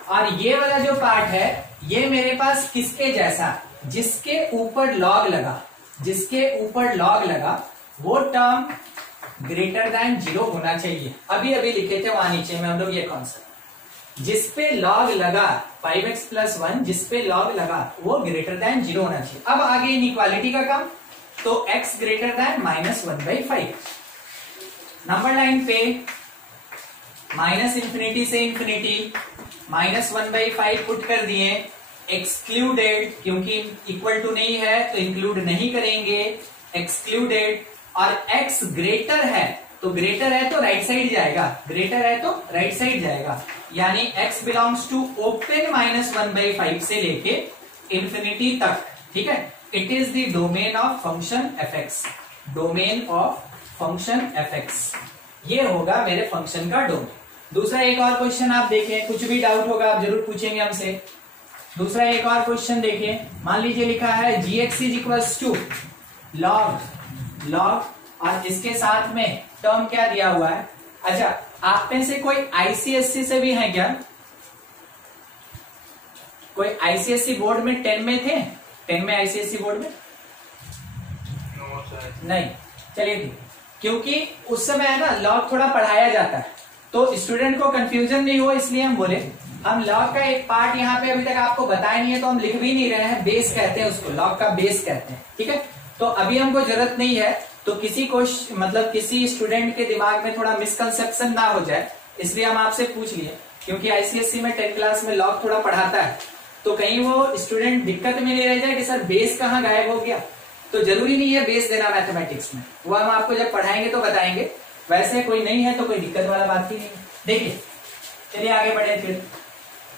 और ये वाला जो पार्ट है ये मेरे पास किसके जैसा, जिसके ऊपर लॉग लगा, जिसके ऊपर लॉग लगा वो टर्म ग्रेटर देन 0 होना चाहिए। अभी अभी लिखे थे वहां नीचे में हम लोग ये कॉन्सेप्ट, जिसपे लॉग लगा 5x + 1, जिसपे लॉग लगा वो ग्रेटर देन 0 होना चाहिए। अब आगे इनइक्वालिटी का काम, तो x greater than -1/5। Number line पे -∞ से ∞, -1/5 पुट कर दिए, एक्सक्लूडेड क्योंकि इक्वल टू नहीं है तो इंक्लूड नहीं करेंगे, एक्सक्लूडेड, और x ग्रेटर है तो ग्रेटर है तो राइट साइड जाएगा, ग्रेटर है तो राइट साइड जाएगा, यानी x बिलोंग्स टू ओपन -1/5 से लेके इंफिनिटी तक, ठीक है। It is the domain of function f(x), domain of function f(x), ये होगा मेरे फंक्शन का डोमेन। दूसरा एक और क्वेश्चन आप देखें, कुछ भी डाउट होगा आप जरूर पूछेंगे हमसे। दूसरा एक और क्वेश्चन देखें, मान लीजिए लिखा है gx = log और इसके साथ में टर्म क्या दिया हुआ है। अच्छा, आप में से कोई आईसीएससी से भी है क्या? कोई आईसीएससी बोर्ड में 10 में थे? 10 में आईसीएससी बोर्ड में नहीं, चलिए ठीक, क्योंकि उस समय है ना लॉग थोड़ा पढ़ाया जाता है तो स्टूडेंट को कंफ्यूजन नहीं हो, इसलिए हम बोले हम लॉग का एक पार्ट यहाँ पे अभी तक आपको बताया नहीं है तो हम लिख भी नहीं रहे हैं, बेस कहते हैं उसको, लॉग का बेस कहते हैं, ठीक है। तो अभी हमको जरूरत नहीं है, तो किसी को मतलब किसी स्टूडेंट के दिमाग में थोड़ा मिसकंसेप्शन ना हो जाए, इसलिए हम आपसे पूछ लिए, क्योंकि आईसीएससी में 10 क्लास में लॉग थोड़ा पढ़ाता है तो कहीं वो स्टूडेंट दिक्कत में नहीं रह जाए कि सर बेस कहाँ गायब हो गया। तो जरूरी नहीं है बेस देना मैथमेटिक्स में, वो हम आपको जब पढ़ाएंगे तो बताएंगे, वैसे कोई नहीं है तो कोई दिक्कत वाला बात ही नहीं। देखिए चलिए आगे बढ़े, फिर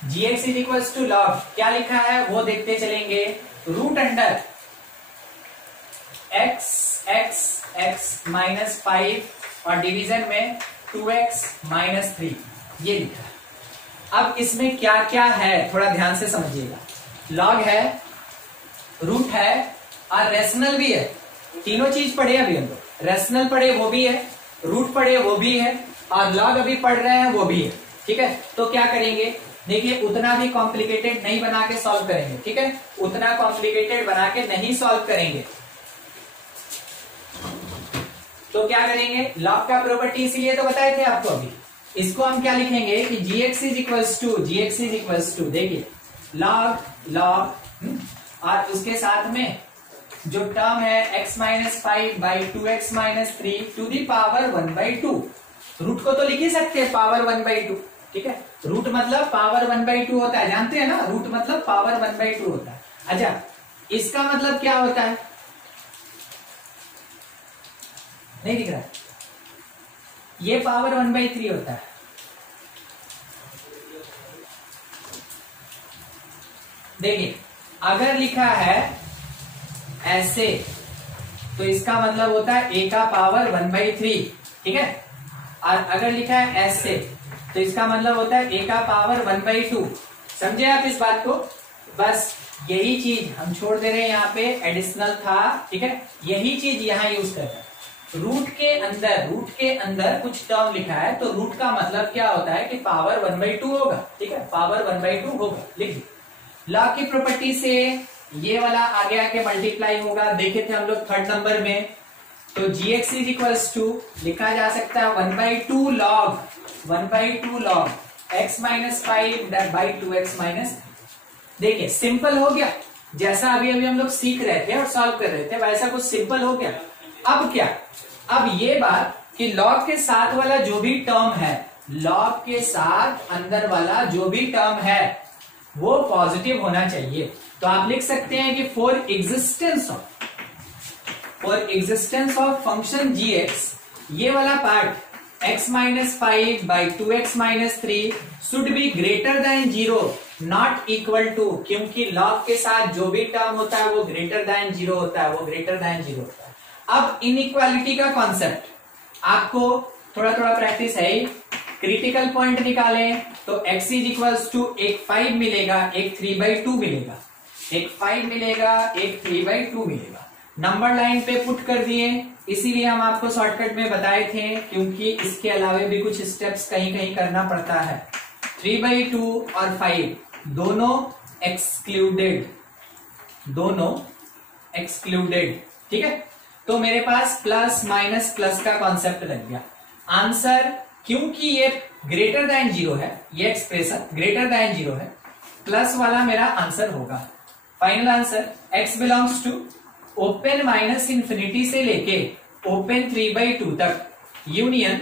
gx = log क्या लिखा है वो देखते चलेंगे, √अंडर x -5 और डिवीजन में 2x - 3 ये लिखा है। अब इसमें क्या क्या है थोड़ा ध्यान से समझिएगा, लॉग है, रूट है और रेशनल भी है, तीनों चीज पढ़े अभी हम लोग, रेशनल पढ़े वो भी है, रूट पढ़े वो भी है, और लॉग अभी पढ़ रहे हैं वो भी है। ठीक है, तो क्या करेंगे, देखिए उतना भी कॉम्प्लिकेटेड नहीं बना के सॉल्व करेंगे। ठीक है, उतना कॉम्प्लिकेटेड बना के नहीं सॉल्व करेंगे। तो क्या करेंगे, लॉग का प्रॉपर्टी इसीलिए तो बताए थे आपको अभी। इसको हम क्या लिखेंगे कि gx इज इक्वल्स टू देखिए लॉग और उसके साथ में जो टर्म है x minus 5/2x-3 to the power 1/2। Root को तो लिख ही सकते हैं पावर 1/2। ठीक है, रूट मतलब पावर 1/2 होता है, जानते हैं ना, रूट मतलब पावर 1/2 होता है। अच्छा, इसका मतलब क्या होता है, नहीं दिख रहा, ये पावर 1/3 होता है। देखिए अगर लिखा है ऐसे तो इसका मतलब होता है a का पावर 1/3। ठीक है, और अगर लिखा है ऐसे तो इसका मतलब होता है a का पावर 1/2। समझे आप इस बात को, बस यही चीज हम छोड़ दे रहे हैं, यहाँ पे एडिशनल था। ठीक है, यही चीज यहाँ यूज कर रहे हैं। रूट के अंदर कुछ टर्म लिखा है तो रूट का मतलब क्या होता है कि पावर 1/2 होगा। ठीक है, पावर 1/2 होगा, लिख दी। लॉग की प्रॉपर्टी से ये वाला आगे आके मल्टीप्लाई होगा, देखे थे हम लोग थर्ड नंबर में। तो gx इज इक्वल्स टू लिखा जा सकता है 1/2 लॉग x माइनस 5/2x-। देखिए सिंपल हो गया, जैसा अभी हम लोग सीख रहे थे और सॉल्व कर रहे थे वैसा कुछ सिंपल हो गया। अब क्या, अब ये बात कि लॉग के साथ वाला जो भी टर्म है, लॉग के साथ अंदर वाला जो भी टर्म है वो पॉजिटिव होना चाहिए। तो आप लिख सकते हैं कि for existence of function gx, ये वाला part x minus 5/2x-3 should be greater than 0 not equal to, क्योंकि लॉग के साथ जो भी टर्म होता है वो ग्रेटर देन 0 होता है, वो ग्रेटर देन 0 होता है। अब इनइक्वालिटी का कॉन्सेप्ट आपको थोड़ा थोड़ा प्रैक्टिस है, क्रिटिकल पॉइंट निकालें तो x इज इक्वल्स टू एक 5 मिलेगा, एक 3/2 मिलेगा, एक 5 मिलेगा, एक 3/2 मिलेगा। नंबर लाइन पे पुट कर दिए, इसीलिए हम आपको शॉर्टकट में बताए थे, क्योंकि इसके अलावा भी कुछ स्टेप्स कहीं कहीं करना पड़ता है। 3/2 और 5 दोनों एक्सक्लूडेड। ठीक है, तो मेरे पास प्लस माइनस प्लस का कॉन्सेप्ट लग गया। आंसर, क्योंकि ये ग्रेटर देन 0 है, ये एक्सप्रेशन ग्रेटर देन 0 है, प्लस वाला मेरा आंसर होगा। Final answer x belongs to open minus infinity से लेके ओपन 3/2 तक, यूनियन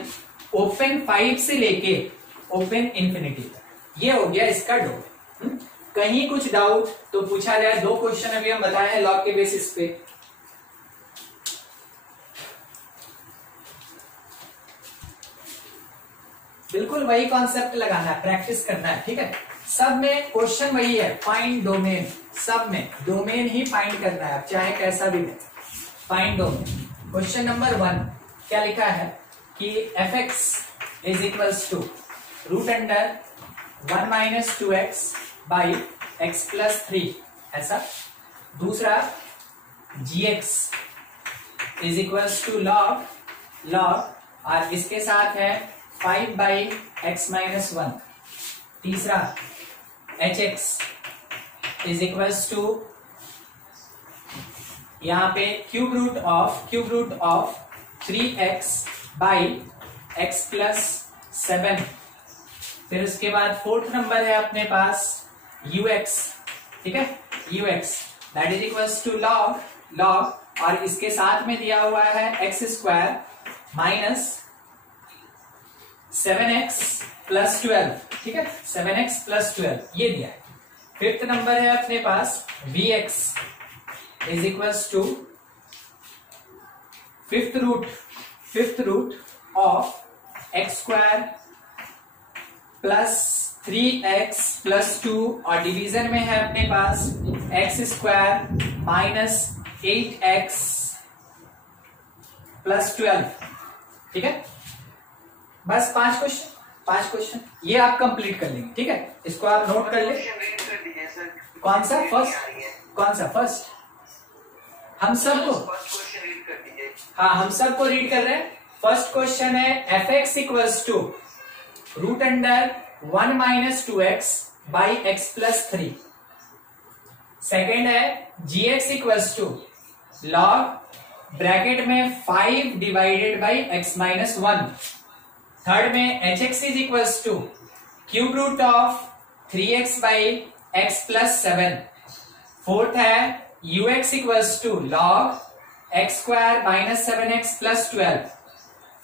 ओपन 5 से लेके ओपन इंफिनिटी तक। ये हो गया इसका डॉट। कहीं कुछ डाउट तो पूछा जाए। 2 क्वेश्चन अभी हम बताए हैं लॉग के बेसिस पे। बिल्कुल वही कॉन्सेप्ट लगाना है, प्रैक्टिस करना है। ठीक है, सब में क्वेश्चन वही है, फाइंड डोमेन। सब में डोमेन ही फाइंड करना है, चाहे कैसा भी है, फाइंड डोमेन। क्वेश्चन नंबर 1 क्या लिखा है कि fx is equals to root under 1 minus 2x by x plus 3, ऐसा। दूसरा gx is equals to log और इसके साथ है 5/x-1। तीसरा hx इज इक्वल्स टू यहां पे cube root of 3x by x plus 7। फिर उसके बाद 4th नंबर है अपने पास ux। ठीक है, ux that is equals to log और इसके साथ में दिया हुआ है x² माइनस 7x प्लस 12। ठीक है, 7x प्लस 12 ये दिया है। 5th नंबर है अपने पास vx is equals to 5th root of x² plus 3x plus 2 और डिवीजन में है अपने पास x² माइनस 8x प्लस 12। ठीक है, बस 5 क्वेश्चन ये आप कंप्लीट कर लेंगे। ठीक है, इसको आप नोट कर ले। कौन सा फर्स्ट हम सबको कर दीजिए। हाँ, हम सबको रीड कर रहे हैं। फर्स्ट क्वेश्चन है F X equals to root under 1 minus 2x by X plus 3। Second है G X equals to log bracket में 5 divided by X minus 1। Third में H X is equals to cube root of 3x by X plus 7। Fourth है U X equals to log X square minus 7x plus 12।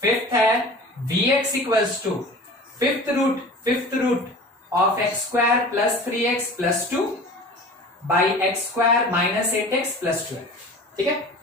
Fifth है V X equals to fifth root of x square plus 3x plus 2 by x square minus 8x plus 12। ठीक है।